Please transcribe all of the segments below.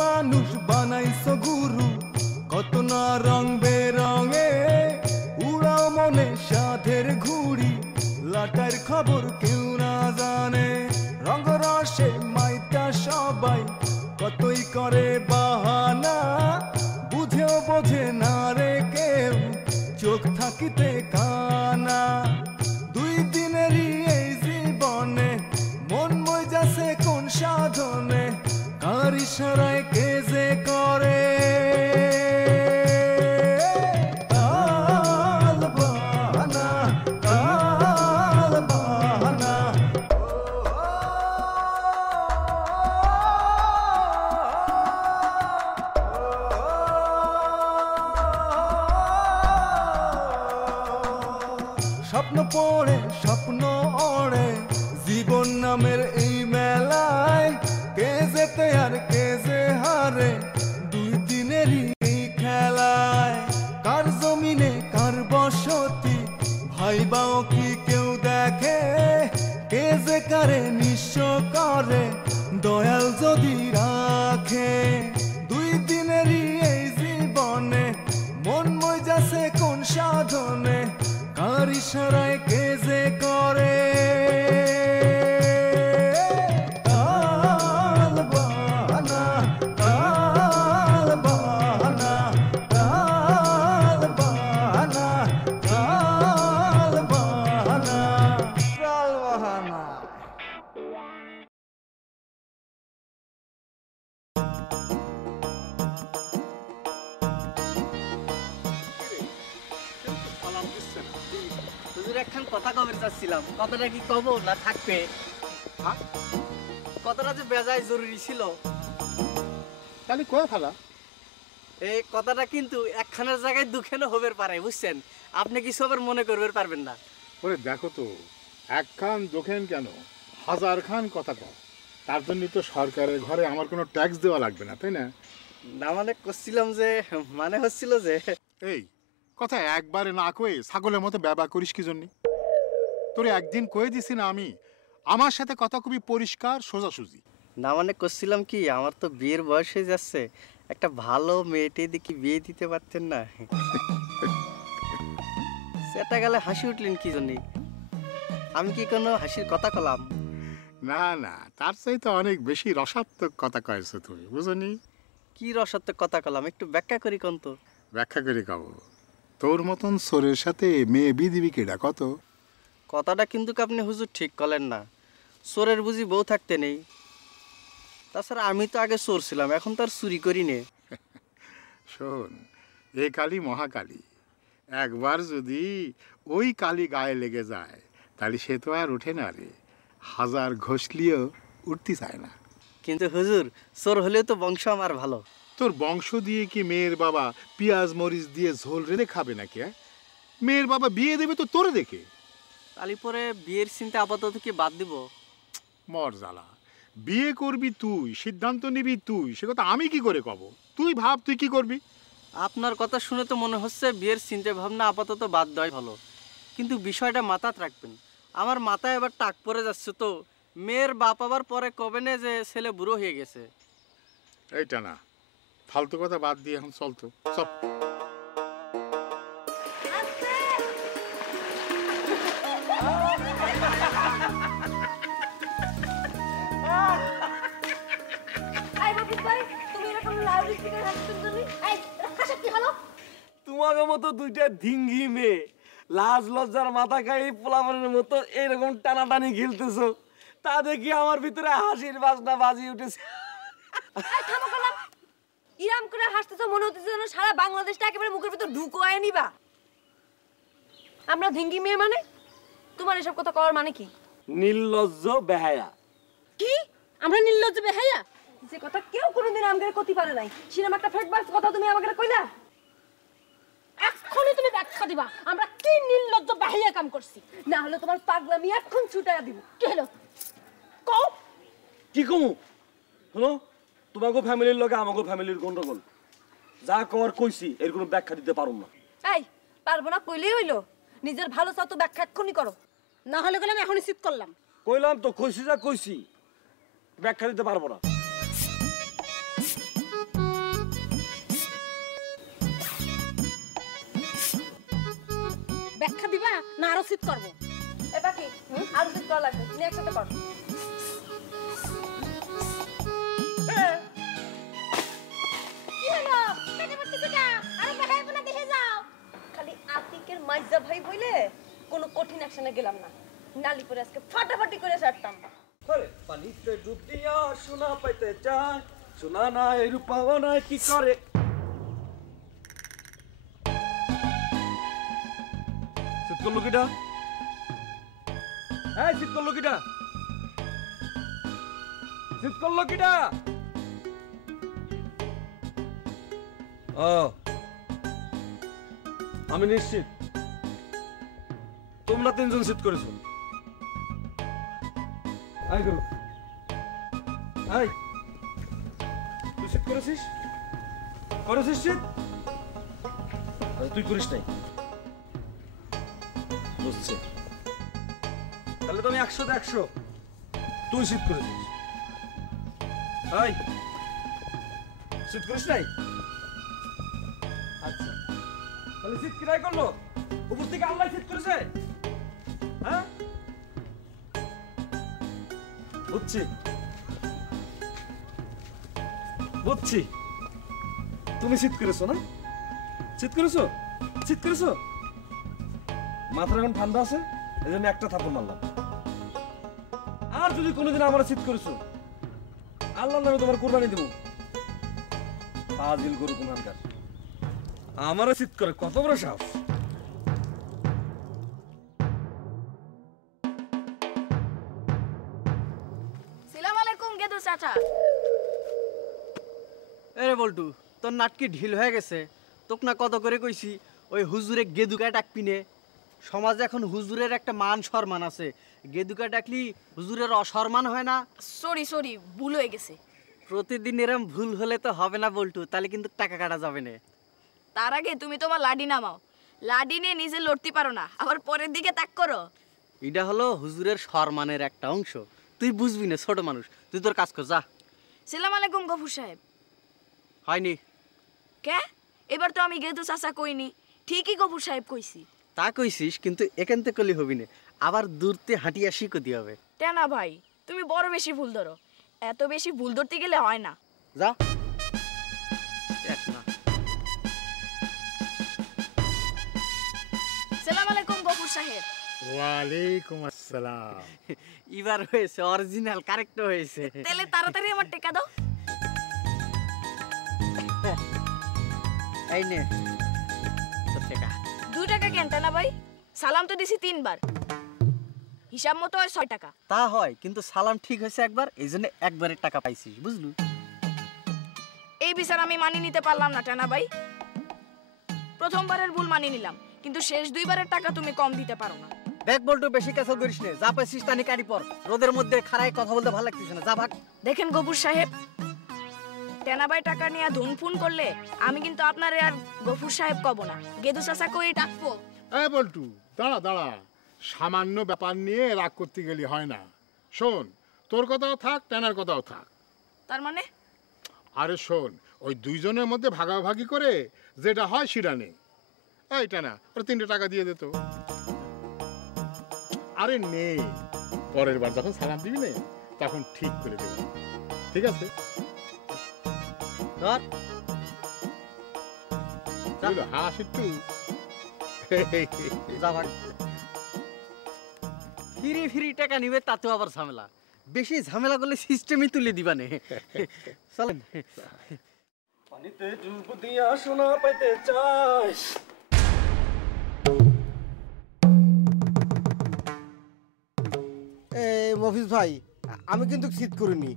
মানুষ বানাইছো গুরু, কত না রং বেরঙে উড়াও মনে সাধের ঘুড়ি, লাটার খবর কেউ না জানে। রঙ্গরসে মাইতা সবাই কতই করে বাহানা, বুঝেও বোঝে না রে কেউ চোখ থাকিতে কানা। দুই দিনেরই এই জীবনে মন মই যাচ্ছে কোন সাধনে, কার ইশারায় কে যে করে কাল বাহানা, কাল বাহানা। স্বপ্ন পড়ে স্বপ্ন ওড়ে জীবন নামের এই মেলায়, কে যেতে আর কে যে হারে দুই দিনেরই এই খেলায়। কার জমিনে কার বসতি ভাইবাও কি কেউ দেখে, কে যে কারে নিঃস্ব করে দয়াল যদি রাখে। দুই দিনেরই এই জীবনে মন মই যাচ্ছে কোন সাধনে, কার ইশারায় কে যে করে কাল বাহানা, কাল বাহানা, কাল বাহানা, কাল বাহানা, কাল বাহানা। একখান কথা কবে চাচ্ছিলাম, কথাটা কি কব না থাকবে? কথাটা যে বেজায় জরুরি ছিল। তাহলে কয়ে ফেলা। এই কথাটা কিন্তু একখানের জায়গায় দুখানে হবে পারে, বুঝছেন? আপনি কি সবার মনে করবে পারবেন না। ওরে দেখো তো, এক খান দোকান কেন, হাজার খান কথা কও। তার জন্য তো সরকারের ঘরে আমার কোনো ট্যাক্স দেওয়া লাগবে না, তাই না? না মানে করছিলাম যে, মানে হচ্ছিল যে এই কথা একবারে না কয়ে ছাগলের মতো ব্যবহার করিস কি জন্যে? তোরে একদিন কয়ে দিছি না আমি, আমার সাথে কথা খুবই পরিষ্কার সোজাসুজি। না মানে করছিলাম কি, আমার তো বিয়ের বয়স হয়ে যাচ্ছে, একটা ভালো মেয়েটে দেখি বিয়ে দিতে পারতেন না? সেটা গেলে হাসি উঠলেন কি জন্যে? আমি কি কোনো হাসির কথা কলাম? না না, তার চাইতে অনেক বেশি রসাত্মক কথা কয়েছো তুমি, বুঝনি? কি রসাত্মক কথা কলাম, একটু ব্যাখ্যা করি কোন তো। ব্যাখ্যা করে কব, তোর মতন সোরের সাথে মেয়ে বিয়ে দিবি কেডা কত? কথাটা কিন্তু আপনি হুজুর ঠিক করলেন না। চোরের বুঝি বউ থাকতে নেই? তাছাড়া আমি তো আগে চোর ছিলাম, এখন তো আর চুরি করি নে। শোন, এ কালী মহাকালী, একবার যদি ওই কালী গায়ে লেগে যায় তাহলে সে তো আর ওঠে না রে, হাজার ঘষলিও উঠতে চায় না। কিন্তু হুজুর, চোর হলেও তো বংশ আমার ভালো। তোর বংশ দিয়ে কি মেয়ের বাবা পেঁয়াজ মরিচ দিয়ে ঝোল রেঁধে খাবে নাকি? মেয়ের বাবা বিয়ে দেবে তো তোরে দেখে। তালি পরে বিয়ের চিন্তা আপাতত কি বাদ দিব? মর জ্বালা, বিয়ে করবি তুই, সিদ্ধান্ত নিবি তুই, সে কথা আমি কি করে কব? তুই ভাব তুই কি করবি। আপনার কথা শুনে তো মনে হচ্ছে বিয়ের চিন্তা ভাবনা আপাতত বাদ দেওয়াই ভালো। কিন্তু বিষয়টা মাথায় রাখবেন, আমার মাথায় এবার টাক পড়ে যাচ্ছে তো। মেয়ের বাপ আবার পরে কবে না যে ছেলে বুড়ো হয়ে গেছে। এইটা না, ফালতু কথা বাদ দিয়ে এখন চল তো, চল। তোমাকে মতো দুইটা ধিঙ্গি মেয়ে লাজ লজ্জার মাথা খাই পোলাপানের মতো এইরকম টানাটানি খেলতেছো, তা দেখি আমার ভিতরে হাসির বাজনা বাজি উঠেছে। ইরাম করে হাসতেছো, মনে হচ্ছে যেন সারা বাংলাদেশটা একেবারে মুখের ভিতর ঢুকোয় নিবা। আমরা ধিঙ্গি মেয়ে মানে? তোমার এসব কথা কওয়ার মানে কি? নির্লজ্জ বেহায়া। কি? আমরা নির্লজ্জ বেহায়া? যে কথা কেউ কোনোদিন আমাকে কইতে পারে নাই, সিনেমা একটা ফেকবাস কথা তুমি আমাকে কইলা। এখনই তুমি ব্যাখ্যা দিবা আমরা কি নির্লজ্জ বেহায়া কাম করছি, না হলে তোমার পাগলামি এখন ছুটায়া দিব। কি হলো কও? কি কমু? হলো তোমাকে ফ্যামিলির লগে আমাকে ফ্যামিলির গন্ডগোল, যা কর কইছি এর কোনো ব্যাখ্যা দিতে পারুম না। এই পারবো না কইলেই হইলো, নিজের ভালো চাও তো ব্যাখ্যা এক্ষুনি করো, না হলে গেলাম এখনই চিৎ করলাম। কইলাম তো, কইছি যা কইছি, ব্যাখ্যা দিতে পারবো না। ব্যাখ্যা দিবা না আরো শীত করবো? এ বাকি আরো শীত করা লাগবে, তুমি একসাথে কর। কি হলো? কেটে পড়তেছে কা? আরো দেখাইবো না, দেখে যাও। খালি আতিকের মাইজা ভাই বইলে কোনো কঠিন অ্যাকশনে গেলাম না, নালি করে আজকে ফাটাফাটি করে ছাড়তাম। করে পানিতে ডুব দিয়া সোনা পাইতে চায়, সোনা নাই রূপাও নাই কি করে? শীত করলো কিটা? হ্যাঁ শীত করলো কিটা? শীত করলো কিটা? ও আমি নিশ্চিত তোমরা তিনজন শীত করেছো। আয় করো, আয়। তুই শীত করেছিস? করেছিস শীত? তুই করিস নাই, বুঝছি। তাহলে তো আমি 100তে 100 তুই শীত করেছিস। আয়, শীত করিস নাই? আচ্ছা, তাহলে শীত কিরাই করলো? উপর থেকে আল্লাহ শীত করেছে? হ্যাঁ, বুঝছি বুঝছি, তুমি শীত করেছো না? শীত করেছো? শীত করেছো? মাথার এখন ঠান্ডা আছে, এই জন্য একটা থাপ্পড় মারলাম। আর যদি কোনোদিন আমার শীত করেছো, আল্লাহর নামে তোমার কুরবানি দেবো। ফাজিল গরু কোনখানকার, আমারও শীত করে, কত বড় সাহস! সালাম আলাইকুম গেদু চাচা। এরে বল্টু, তোর নাটকি ঢিল হয়ে গেছে। তোক না কত করে কইছি ওই হুজুরে গেদুকায় ডাকবি নে। সমাজে এখন হুজুরের একটা মান সম্মান আছে, গেদুকায় ডাকলি হুজুরের অসম্মান হয় না। সরি সরি, ভুল হয়ে গেছে। প্রতিদিন এরম ভুল হলে তো হবে না বল্টু, তাহলে কিন্তু টাকা কাটা যাবে না। তার আগে তুমি তোমার লাডি নামাও। লাডি নিয়ে নিজে লড়তে পারো না, আবার পরের দিকে তাক করো। এটা হলো হুজুরের সম্মানের একটা অংশ। তুই বুঝবি না, ছোট মানুষ। তুই তোর কাজ কর, যা। সালাম আলাইকুম গফুর সাহেব। হয়নি? কে? এবার তো আমি গেদু চাচা কইনি, ঠিকই গফুর সাহেব কইছি। তা কইছিস, কিন্তু এখান থেকে করলে হবি না, আবার দূরতে হাঁটিয়া শিখতে হবে। টেনা ভাই, তুমি বড় বেশি ভুল ধরো। এত বেশি ভুল ধরতে গেলে হয় না। যা। দেখ না। সালাম আলাইকুম গফুর সাহেব। ওয়ালাইকুম আসসালাম। এবার হয়েছে, অরিজিনাল কারেক্ট হয়েছে। তাহলে তাড়াতাড়ি আমার টেকা দাও। এই নে তোর টাকা। 2 টাকা কেন টেনা ভাই? সালাম তো দিছি 3 বার, হিসাব মতো হয় 6 টাকা। তা হয়, কিন্তু সালাম ঠিক হয়েছে একবার, এই জন্য একবারের টাকা পাইছিস, বুঝলু? এই বিচার আমি মানি নিতে পারলাম না টেনা ভাই। প্রথমবারের ভুল মানি নিলাম, কিন্তু শেষ 2 বারের টাকা তুমি কম দিতে পারো না। দেখ বল্টু, বেশি কাছে করিস নে। যা পাইছিস তানি কাটি পর। রোদের মধ্যে খাড়ায় কথা বলতে ভালো লাগতেছে না, যা ভাগ। দেখেন গফুর সাহেব, টেনা ভাই টাকা নিয়ে ধুন ফোন করলে আমি কিন্তু আপনারে আর গফুর সাহেব কব না, গেদু চাচা কই ডাকবো। এই বল্টু, দাঁড়া দাঁড়া, সামান্য ব্যাপার নিয়ে রাগ করতে গেলে হয় না। শোন, তোর কথাও থাক, টেনার কথাও থাক। তার মানে? আরে শোন, ওই দুইজনের মধ্যে ভাগাভাগি করে যেটা হয় সেটা নেই। এই টেনা, ওর 3 টাকা দিয়ে দে তো। আরে নেই, পরের বার যখন সালাম দিবি না, তখন ঠিক করে দেব, ঠিক আছে? ধর। বুঝলো, হাস একটু। যা ভাগ। ফিরি ফিরি টাকা নিবে, তাতেও আবার ঝামেলা। বেশি ঝামেলা করলে সিস্টেমই তুলে দিবা নে। চলেন। পানিতে ডুব দিয়া সোনা পাইতে চাই। মফিজ ভাই, আমি কিন্তু শীত করিনি।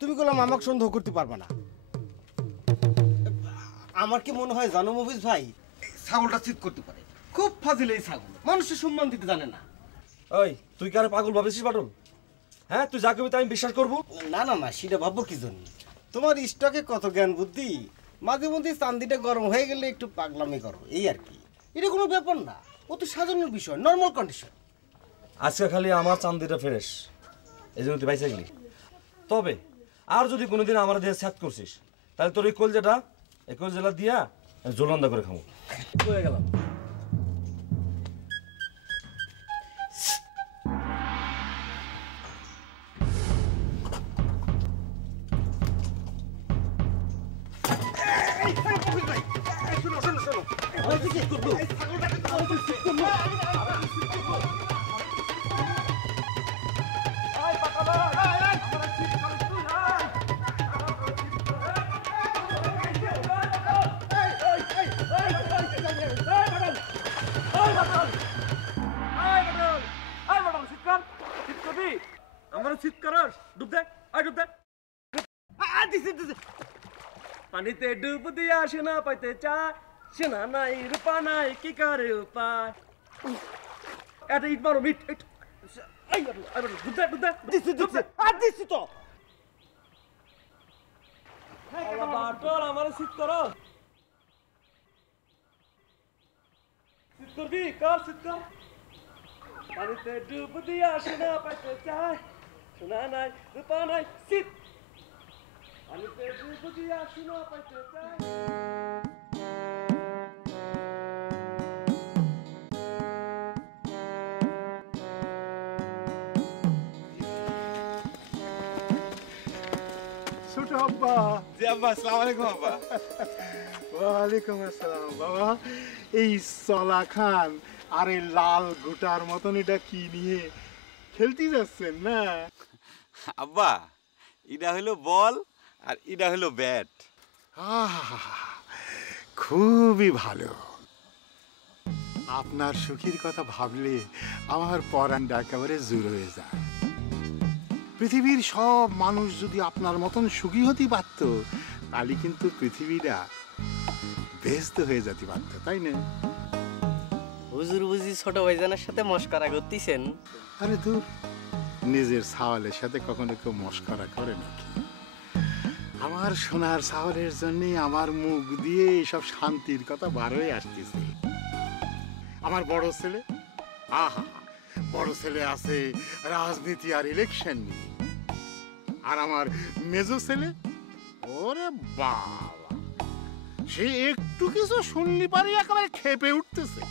তুমি বললাম আমাকে সন্দেহ করতে পারবে না। আমার কি মনে হয় জানো মফিজ ভাই, ছাগলটা শীত করতে পারে। খুব ফাজিল এই ছাগল, মানুষের সম্মান দিতে জানে না। ওই তুই কি আর পাগল ভাবিস বাটুল? হ্যাঁ, তুই যা কবি তাই আমি বিশ্বাস করবো? না না না, সেটা ভাববো কি জন্য? তোমার স্টকে কত জ্ঞান বুদ্ধি। মাঝে মধ্যে চান্দিটা গরম হয়ে গেলে একটু পাগলামি করো, এই আর কি। এটা কোনো ব্যাপার না, ও তো সাধারণ বিষয়, নর্মাল কন্ডিশন। আজকে খালি আমার চান্দিটা ফ্রেশ, এই জন্য তুই বাইসে গেলি। তবে আর যদি কোনোদিন আমার দিয়ে স্যাট করছিস, তাহলে তোর এই কলজাটা, এই কলজাটা দিয়া জোলন্দা করে খাবো। হয়ে গেলাম। আমার চিৎকার ডুব দে ডুব দে পানিতে ডুব দিয়া সোনা পাইতে চায় সোনা নাই রূপা নাই কি করে উপায় এটা ইট মারো মিট ডুব দে ডুব দে দিছি তো বাটল আমার চিৎকার করবি কর চিৎকার পানিতে ডুব দিয়া সোনা পাইতে চায় সোনা নাই রূপা নাই শীত পানিতে ডুব দিয়া সোনা পাইতে চায় ছোট আব্বা। জি আব্বা, আসসালামু আলাইকুম আব্বা। ওয়ালাইকুম আসসালাম বাবা। এই সলা খান আর এই লাল গোটার মতন এটা কি নিয়ে খেলতে যাচ্ছেন না? আব্বা, এটা হলো বল আর এটা হলো ব্যাট। খুবই ভালো। আপনার সুখীর কথা ভাবলে আমার পরানটা একেবারে জোর হয়ে যায়। পৃথিবীর সব মানুষ যদি আপনার মতন সুখী হতে পারত, তাহলে কিন্তু পৃথিবীটা ব্যস্ত হয়ে যেতে পারত, তাই না? হুজুর বুঝি ছোট ভাইজানের সাথে মস্করা করতেছেন? আরে দূর, নিজের সাওয়ালের সাথে কখনো কেউ মস্করা করে নাকি? আমার সোনার সাওয়ালের জন্য আমার মুখ দিয়ে এইসব শান্তির কথা বার হয়ে আসতেছে। আমার বড় ছেলে, আহা, বড় ছেলে আছে রাজনীতি আর ইলেকশন নিয়ে, আর আমার মেজো ছেলে, ওরে বাবা, সে একটু কিছু শুনলি পারি একেবারে খেপে উঠতেছে।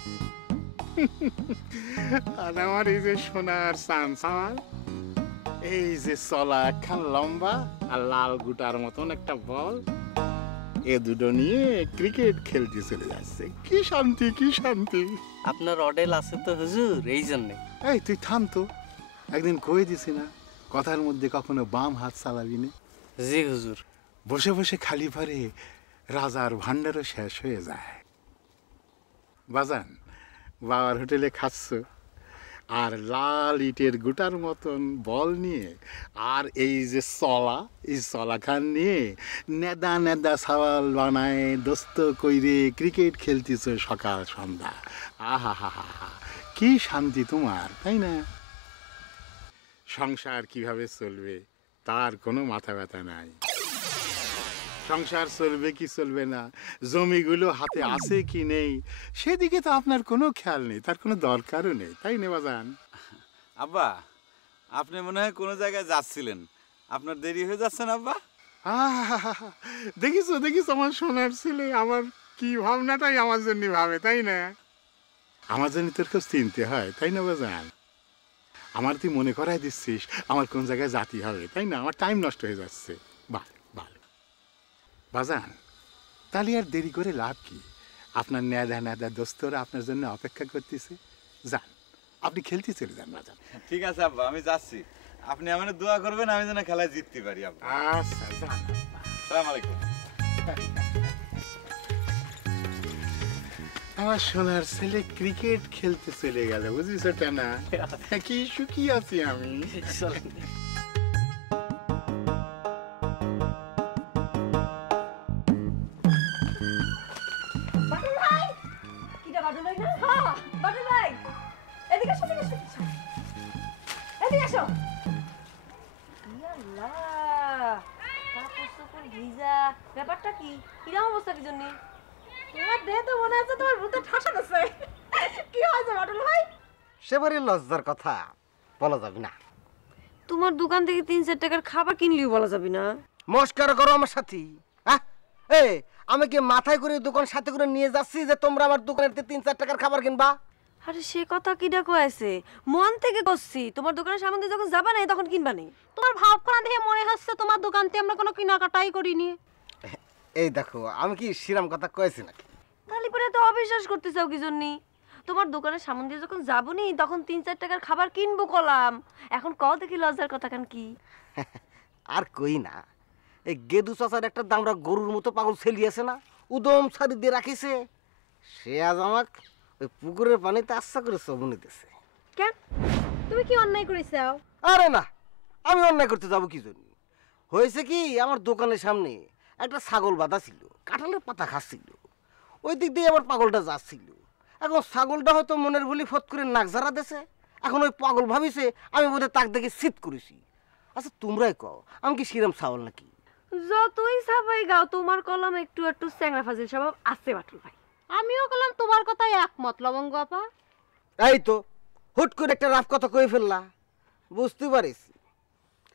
আর আমার এই যে সোনার চান সাওয়াল, এই যে চলা একখান লম্বা আর লাল গুটার মতন একটা বল, এ দুটো নিয়ে ক্রিকেট খেলতে চলে যাচ্ছে। কি শান্তি, কি শান্তি। আপনার অডেল আছে তো হুজুর, এই জন্যে। এই তুই থাম তো, একদিন কয়ে দিছি না কথার মধ্যে কখনো বাম হাত চালাবি না? জি হুজুর। বসে বসে খালি পারে রাজার ভান্ডারও শেষ হয়ে যায়। বাজান, বাবার হোটেলে খাচ্ছ আর লাল ইটের গুটার মতন বল নিয়ে আর এই যে চলা, এই চলা খান নিয়ে নেদা নেদা সাওয়াল বানায় দোস্ত কইরে ক্রিকেট খেলতেছ সকাল সন্ধ্যা। আহা হা হা হা, কি শান্তি তোমার, তাই না? সংসার কিভাবে চলবে তার কোনো মাথা ব্যথা নাই। সংসার চলবে কি চলবে না, জমিগুলো হাতে আছে কি নেই, সেদিকে তো আপনার কোনো খেয়াল নেই, তার কোনো দরকারও নেই, তাই না বাজান? আব্বা, আপনি মনে হয় কোনো জায়গায় যাচ্ছিলেন, আপনার দেরি হয়ে যাচ্ছে না আব্বা? দেখিস দেখিস আমার সোনার ছেলে আমার কি ভাবনাটাই আমার জন্য ভাবে, তাই না? আমার জন্য তোর খুব চিনতে হয়, তাই না বাজান? আমার তুই মনে করাই দিচ্ছিস আমার কোন জায়গায় জাতি হবে, তাই না? আমার টাইম নষ্ট হয়ে যাচ্ছে। ভালো বাজান, তাহলে আর দেরি করে লাভ কি? আপনার নেদা নেদা দোস্তরা আপনার জন্য অপেক্ষা করতেছে। যান, আপনি খেলতে চলে যান বাজান। ঠিক আছে আব্বা, আমি যাচ্ছি। আপনি আমার দোয়া করবেন আমি যেন খেলায় জিততে পারি আব্বা। আচ্ছা, যান। আসসালামু আলাইকুম। আমার সোনার ছেলে ক্রিকেট খেলতে চলে গেল, বুঝিস না? কি সুখী আছি আমি। ব্যাপারটা কি? কিরকম অবস্থা? কি জন্য? তোমার দেহ তো মনে হচ্ছে তোমার ভূতে ঠাসা আছে। কি হয়েছে বাটুল ভাই? সেবারে লজ্জার কথা বলা যাবে না। তোমার দোকান থেকে 3-4 টাকার খাবার কিনলিও বলা যাবে না। মস্কার করো আমার সাথে? হ্যাঁ, এই আমি কি মাথায় করে দোকান সাথে করে নিয়ে যাচ্ছি যে তোমরা আমার দোকানের 3-4 টাকার খাবার কিনবা? আরে সে কথা কিডা কইছে? মন থেকে করছি। তোমার দোকানের সামনে দিয়ে যখন যাবা না তখন কিনবা না। তোমার ভাব করা দেখে মনে হচ্ছে তোমার দোকান থেকে আমরা কোনো কেনাকাটাই করিনি। এই দেখো আমি কি শিরাম কথা কয়েছি নাকি? তাহলে পরে তো অবিশ্বাস করতে চাও কি জন্যে? তোমার দোকানের সামনে দিয়ে যখন যাবনি তখন 3-4 টাকার খাবার কিনবো কলাম, এখন কও দেখি লজ্জার কথা কান কি? আর কই না, এই গেদু চাচার একটা দামরা গরুর মতো পাগল ছেলি আছে না, উদম ছাড়ি দিয়ে রাখিছে, সে আজ আমাক ওই পুকুরের পানিতে আচ্ছা করে চবনি দিছে। কেন তুমি কি অন্যায় করেছাও? আরে না, আমি অন্যায় করতে যাবো কি জন্য? হয়েছে কি, আমার দোকানের সামনে একটা ছাগল বাঁধা ছিল, কাঁঠালের পাতা খাচ্ছিল, ওই দিক দিয়ে আমার পাগলটা যাচ্ছিল। এখন ছাগলটা হয়তো মনের বলি ফট করে নাক ঝাড়া দিয়েছে, এখন ওই পাগল ভাবিছে আমি বোধহয় তাক দেখে শীত করেছি। আচ্ছা তোমরাই কও, আমি কি শিরাম ছাগল নাকি? যতই সাবাই গাও তোমার কলম একটু একটু চ্যাংড়া ফাজিল স্বভাব আছে বাটুল ভাই। আমিও কলাম তোমার কথাই একমত লবঙ্গ আপা। এই তো হুট করে একটা রাফ কথা কয়ে ফেললা, বুঝতে পারিস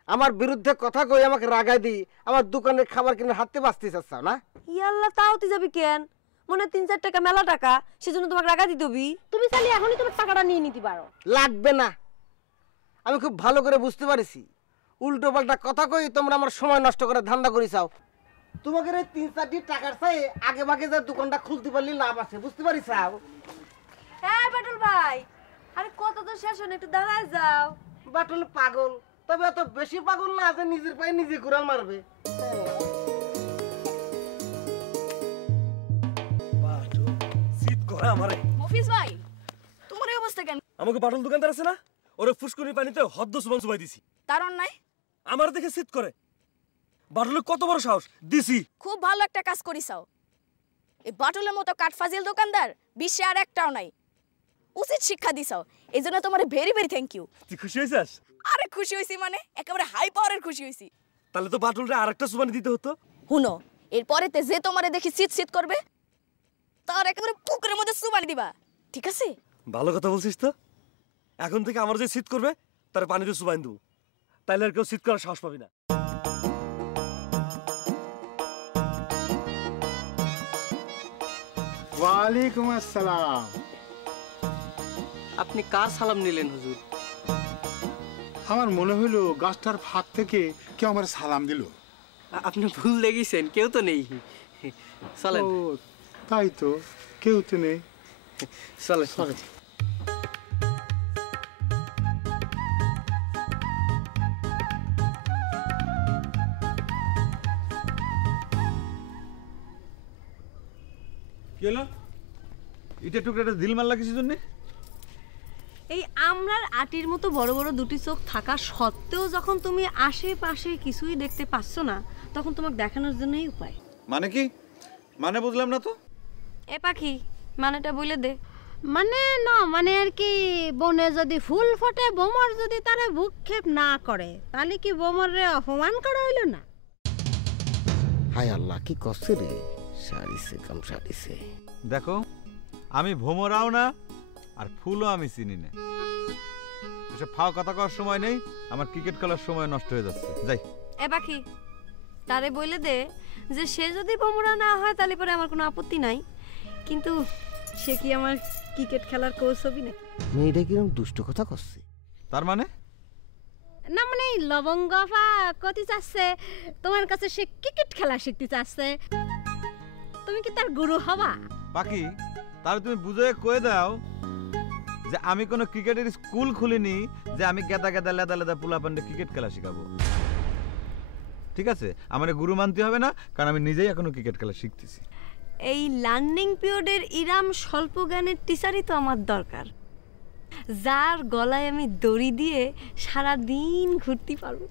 আমার বিরুদ্ধে কথা কই আমাকে রাগাই দি আমার দোকানের খাবার কিনে হাতে বাঁচতে চাচ্ছ না? ইয়াল্লাহ তাও তুই যাবি কেন? মনে 3-4 টাকা মেলা টাকা, সেজন্য তোমাকে রাগা দিতে হবি? তুমি চাইলে এখনই তোমার টাকাটা নিয়ে নিতে পারো। লাগবে না, আমি খুব ভালো করে বুঝতে পারিছি উল্টো পাল্টা কথা কই তোমরা আমার সময় নষ্ট করে ধান্দা করি চাও। তোমাকে এই 3-4টি টাকার চাই আগে ভাগে যে দোকানটা খুলতে পারলে লাভ আছে, বুঝতে পারিস? হ্যাঁ বাটুল ভাই, আরে কত তো শেষ হন, একটু দাঁড়ায় যাও। বাটুল পাগল, তবে এত বেশি পাগল না আছে নিজের পায়ে নিজে কুড়াল মারবে। শীত করে আমারে। মফিজ ভাই তোমার এই অবস্থা কেন? আমাকে বাটুল দোকানদার আছে না, ওরে ফুসকুনির পানিতে হদ্দ সুবান চুবাই দিছি, তার অন্যায়? আমার দেখে শীত করে। বাটুলের কত বড় সাহস দিছি। খুব ভালো একটা কাজ করিসাও। এই বাটুলের মতো কাঠফাজিল দোকানদার বিশ্বে আর একটাও নাই। উচিত শিক্ষা দিছাও, এই জন্য তোমার ভেরি ভেরি থ্যাংক ইউ। তুই খুশি হয়েছিস? আরে খুশি হইছি মানে একেবারে হাই পাওয়ারের খুশি হইছি। তাহলে তো বাটুলরে আরেকটা সুবানি দিতে হতো। হুনো, এরপরেতে যে তোমারে দেখি শীত শীত করবে তার একেবারে পুকুরের মধ্যে সুবানি দিবা, ঠিক আছে? ভালো কথা বলছিস তো। এখন থেকে আমার যে শীত করবে তার পানিতে সুবাইন দেবো, তাইলে আর কেউ শীত করার সাহস পাবি না। ওয়ালাইকুম আসসালাম। আপনি কার সালাম নিলেন হুজুর? আমার মনে হইলো গাছটার ফাঁক থেকে কেউ আমার সালাম দিল। আপনি ভুল দেখেছেন, কেউ তো নেই। চলেন। ও তাই তো, কেউ তো নেই। চলে চলে। কি হলো? ইটা টুকরাটা দিল মারলা কিছু জন্য? এই আমরার আটির মতো বড় বড় দুটি চোখ থাকা সত্ত্বেও যখন তুমি আশেপাশে কিছুই দেখতে পাচ্ছ না, তখন তোমাকে দেখানোর জন্যই উপায়। মানে কি? মানে বুঝলাম না তো। এ পাখি মানেটা বলে দে। মানে না, মানে আর কি, বনে যদি ফুল ফোটে বোমর যদি তারে ভূক্ষেপ না করে তাহলে কি বোমরে অপমান করা হইল না? হায় আল্লাহ, কি কষ্ট রে, সারিছে কাম সারিছে। দেখো আমি ভোমরাও না আর ফুলও আমি চিনি না, এসব ফাও কথা কওয়ার সময় নেই, আমার ক্রিকেট খেলার সময় নষ্ট হয়ে যাচ্ছে। যাই। এ পাখি তারে বলে দে যে সে যদি বোমরা না হয় তাহলে পরে আমার কোনো আপত্তি নাই, কিন্তু সে কি আমার ক্রিকেট খেলার কোচ হবি নাকি? মেয়েটা কিরম দুষ্ট কথা করছে। তার মানে? না মানে লবঙ্গফা কতি চাচ্ছে তোমার কাছে সে ক্রিকেট খেলা শিখতে চাচ্ছে, তুমি কি তার গুরু হবা? বাকি তাহলে তুমি বুঝে কয়ে দাও যে আমি কোনো ক্রিকেটের স্কুল খুলিনি যে আমি গেদা গেদা লেদা লেদা পোলাপান্ডে ক্রিকেট খেলা শেখাবো, ঠিক আছে? আমার গুরু মানতে হবে না, কারণ আমি নিজেই এখনো ক্রিকেট খেলা শিখতেছি। এই লার্নিং পিরিয়ডের ইরাম স্বল্প জ্ঞানের টিচারই তো আমার দরকার, যার গলায় আমি দড়ি দিয়ে সারা দিন ঘুরতে পারবো।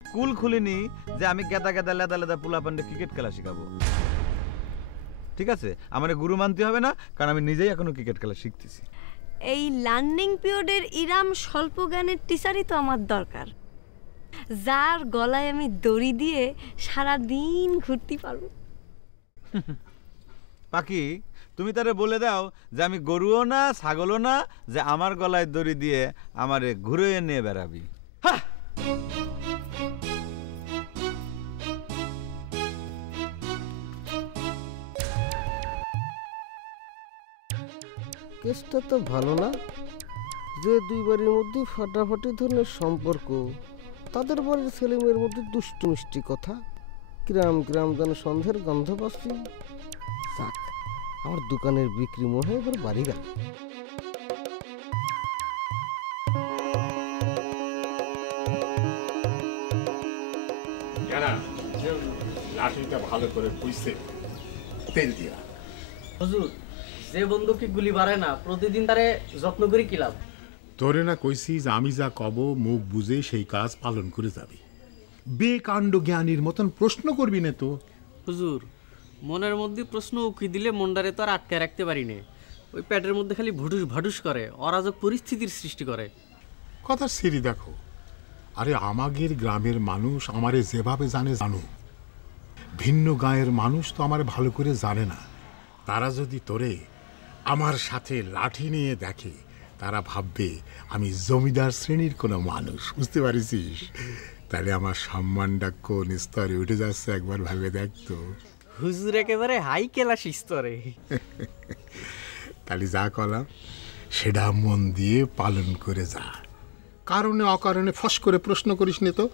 স্কুল খুলিনি যে আমি গেদা গেদা লেদা লেদা পোলাপান্ডে ক্রিকেট খেলা শেখাবো, ঠিক আছে? আমার গুরু মানতে হবে না, কারণ আমি নিজেই এখনো ক্রিকেট খেলা শিখতেছি। এই লার্নিং পিরিয়ডের ইরাম স্বল্প জ্ঞানের টিচারই তো আমার দরকার, যার গলায় আমি দড়ি দিয়ে সারা দিন ঘুরতে পারবো। পাখি তুমি তারে বলে দাও যে আমি গরুও না ছাগলও না, যে আমার গলায় দড়ি দিয়ে আমারে ঘুরে নিয়ে বেড়াবি। হ্যাঁ, কেসটা তো ভালো না, যে দুই বাড়ির মধ্যে ফাটাফাটি ধরনের সম্পর্ক, তাদের বাড়ির ছেলে মেয়ের মধ্যে দুষ্টু মিষ্টি কথা, কিরাম কিরাম যেন সন্ধ্যের গন্ধ পাচ্ছি। যাক, আমার দোকানের বিক্রি মনে এবার বাড়ি গেল। লাঠিটা ভালো করে পুষতে তেল দিয়া। হুজুর, যে বন্ধুকে গুলি বাড়ে না প্রতিদিন তারে যত্ন করে কি লাভ? তোরে না কইছি যে আমি যা কব মুখ বুঝে সেই কাজ পালন করে যাবি। বেকাণ্ড জ্ঞানীর মতন প্রশ্ন করবি না তো। হুজুর, মনের মধ্যে প্রশ্ন উকি দিলে মনটারে তো আর আটকে রাখতে পারি না। ওই পেটের মধ্যে খালি ভুটুস ভাটুস করে, অরাজক পরিস্থিতির সৃষ্টি করে। কথা সিরি দেখো, আরে আমাদের গ্রামের মানুষ আমারে যেভাবে জানে জানো, ভিন্ন গাঁয়ের মানুষ তো আমারে ভালো করে জানে না। তারা যদি তোরে আমার সাথে লাঠি নিয়ে দেখে তারা ভাববে আমি জমিদার শ্রেণীর কোনো মানুষ, বুঝতে পারিস? তাহলে আমার সম্মানটা কোন স্তরে উঠে যাচ্ছে একবার ভেবে দেখতো। হুজুর একেবারে হাই ক্লাস স্তরে। তাহলে যা কলাম সেটা মন দিয়ে পালন করে যা, কারণে অকারণে ফস করে প্রশ্ন করিস নে তো।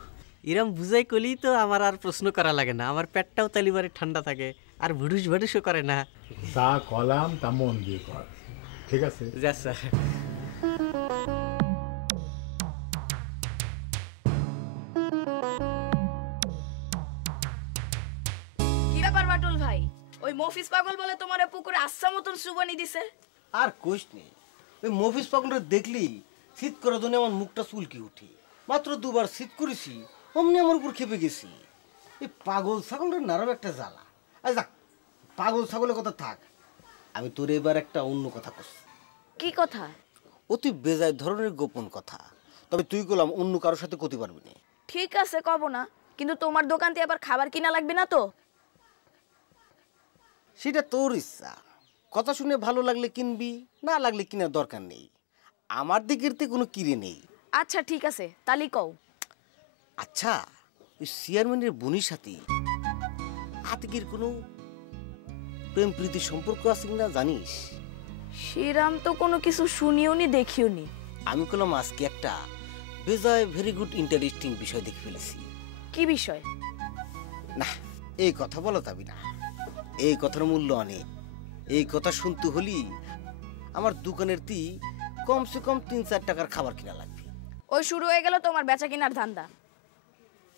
এরম বুঝাই কলি তো আমার আর প্রশ্ন করা লাগে না, আমার পেটটাও তালিবারে ঠান্ডা থাকে আর ভুটুস ভাটুসও করে না। যা কলাম তা মন দিয়ে কর, ঠিক আছে? যা স্যার। কি ব্যাপার বাটুল ভাই, ওই মফিজ পাগল বলে তোমারে পুকুরে আচ্ছা মতন সুবানি দিছে? আর কইস নেই, ওই মফিজ পাগলটা দেখলি শীত করার জন্য আমার মুখটা চুলকি উঠে। মাত্র দুবার শীত করেছি, অমনি আমার উপর খেপে গেছি। এই পাগল ছাগলের নারম একটা জ্বালা। আর যাক, পাগল ছাগলের কথা থাক, আমি তোর এবার একটা অন্য কথা করছি। কি কথা? অতি বেজায় ধরনের গোপন কথা, তবে তুই গেলাম অন্য কারোর সাথে করতে পারবি না। ঠিক আছে, কব না, কিন্তু তোমার দোকান থেকে আবার খাবার কিনা লাগবে না তো? সেটা তোর ইচ্ছা, কথা শুনে ভালো লাগলে কিনবি, না লাগলে কিনার দরকার নেই। আমার দিকের তে কোনো কিরে নেই। আচ্ছা ঠিক আছে, তালি কও। আচ্ছা, ওই চেয়ারম্যানের বোনের সাথে আতিকের কোনো প্রেম প্রীতি সম্পর্ক আছে না জানিস? সেরাম তো কোনো কিছু শুনিও নি দেখিও নি। আমি কলাম আজকে একটা বেজায় ভেরি গুড ইন্টারেস্টিং বিষয় দেখে ফেলেছি। কি বিষয়? না, এই কথা বলো যাবি না, এই কথার মূল্য অনেক। এই কথা শুনতে হলি আমার দোকানের তি কমসে কম 3-4 টাকার খাবার কিনা লাগবে। ওই শুরু হয়ে গেল তোমার বেচা কিনার ধান্দা।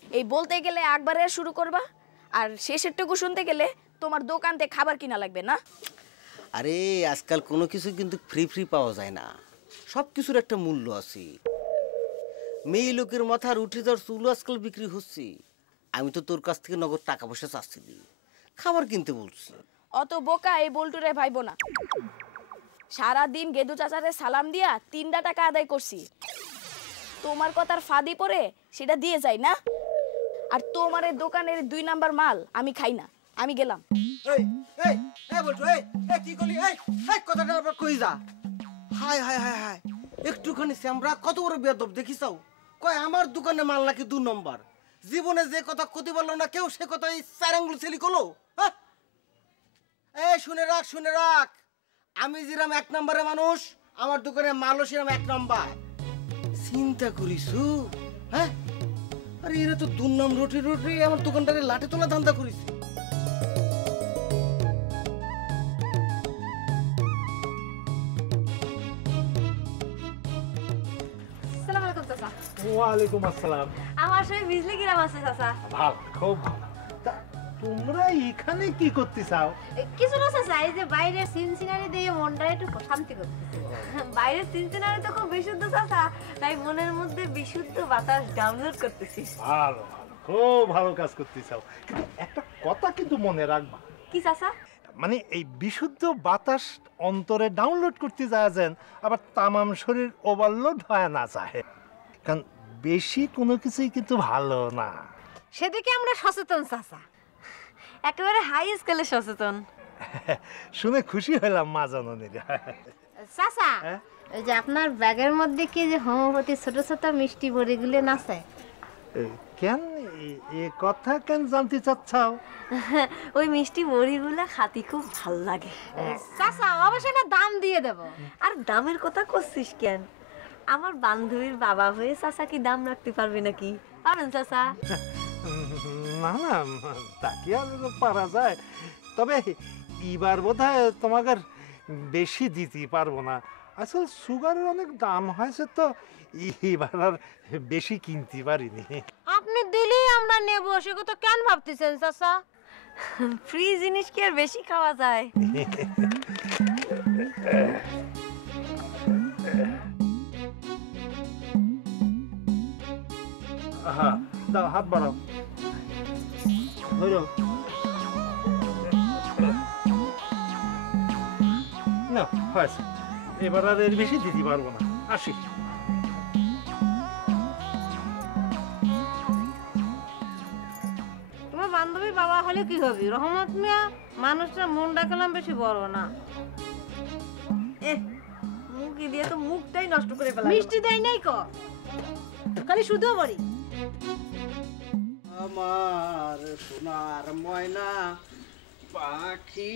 এই বলতে গেলে একবারে শুরু করবা, আর শেষেরটুকু শুনতে গেলে তোমার দোকান থেকে খাবার কিনা লাগবে না? আরে আজকাল কোনো কিছু কিন্তু ফ্রি ফ্রি পাওয়া যায় না, সব কিছুর একটা মূল্য আছে। মেয়ে লোকের মাথার উঠে যাওয়ার চুল আজকাল বিক্রি হচ্ছে। আমি তো তোর কাছ থেকে নগদ টাকা পয়সা চাচ্ছি, খাবার কিনতে বলছি। অত বোকা এই বল্টুরে ভাইবো না। সারাদিন গেদু চাচারে সালাম দিয়া 3টা টাকা আদায় করছি, তোমার কথার ফাঁদি পড়ে সেটা দিয়ে যাই না। আর তোমার এই দোকানের 2 নাম্বার মাল আমি খাই না, আমি গেলাম। এই এই এই বলছো, এই এই কি করলি? এই এই কথাটা আবার কই যা? হাই হাই হাই হাই, একটুখানি আমরা কত বড় বেয়াদব দেখিছাও? কয় আমার দোকানে মাল নাকি 2 নম্বর। জীবনে যে কথা কতি বললো না কেউ, সে কথা এই 4 আঙ্গুল ছেলি কলো। হ্যাঁ, এই শুনে রাখ, শুনে রাখ, আমি যেরাম 1 নম্বরের মানুষ, আমার দোকানে মালও সেরাম 1 নম্বর। চিন্তা করিসু? হ্যাঁ, আরে এরা তো দুর্নাম রুটি রুটি আমার দোকানটারে লাঠি তোলা ধান্দা করিস। আসসালামু আলাইকুম চাচা। ওয়ালাইকুম আসসালাম। আমার সঙ্গে বিজলি কিরাম আছে চাচা? ভালো, খুব ভালো। তা তোমরা এখানে কি করতে চাও? কিছু না চাচা, এই যে বাইরের সিনসিনারি দিয়ে মনটা একটু শান্তি করতেছি। বাইরের সিনসিনারি তো খুব বিশুদ্ধ চাচা, তাই মনের মধ্যে বিশুদ্ধ বাতাস ডাউনলোড করতেছি। ভালো ভালো, খুব ভালো কাজ করতে চাও, কিন্তু একটা কথা কিন্তু মনে রাখবা। কি চাচা? মানে এই বিশুদ্ধ বাতাস অন্তরে ডাউনলোড করতে যায় যেন আবার তামাম শরীর ওভারলোড হয় না যায়, কারণ বেশি কোনো কিছুই কিন্তু ভালো না। সেদিকে আমরা সচেতন চাচা, একেবারে হাই স্কেলে সচেতন। শুনে খুশি হলাম মা জননীর। চাচা, ওই যে আপনার ব্যাগের মধ্যে কি যে হোমিওপ্যাথি ছোট ছোট মিষ্টি বড়িগুলো আছে? কেন এ কথা কেন জানতে চাচ্ছাও? ওই মিষ্টি বড়িগুলো খাতি খুব ভাল লাগে চাচা, অবশ্যই না দাম দিয়ে দেব। আর দামের কথা করছিস কেন? আমার বান্ধবীর বাবা হয়ে চাচা কি দাম রাখতে পারবে নাকি? পারেন চাচা? না না, তা কি আর পারা যায়, তবে এবার বোধহয় তোমাকে বেশি দিতে পারবো না। আসলে সুগারের অনেক দাম হয়েছে তো এবার আর বেশি কিনতে পারিনি। আপনি দিলেই আমরা নেব, সে কথা কেন ভাবতেছেন চাচা? ফ্রি জিনিস কি আর বেশি খাওয়া যায়? হ্যাঁ, দাও হাত বাড়াও, ধরো না, হয়েছে, এবার আর এর বেশি দিতে পারবো না, আসি। তোমার বান্ধবী বাবা হলে কি হবে রহমত মিয়া? মানুষটা মন ডাকলাম বেশি বড় না। মুখি দিয়ে তো মুখটাই নষ্ট করে ফেলা। মিষ্টি দেয় নাই ক, খালি শুধু বলি। আমার সোনার ময়না পাখি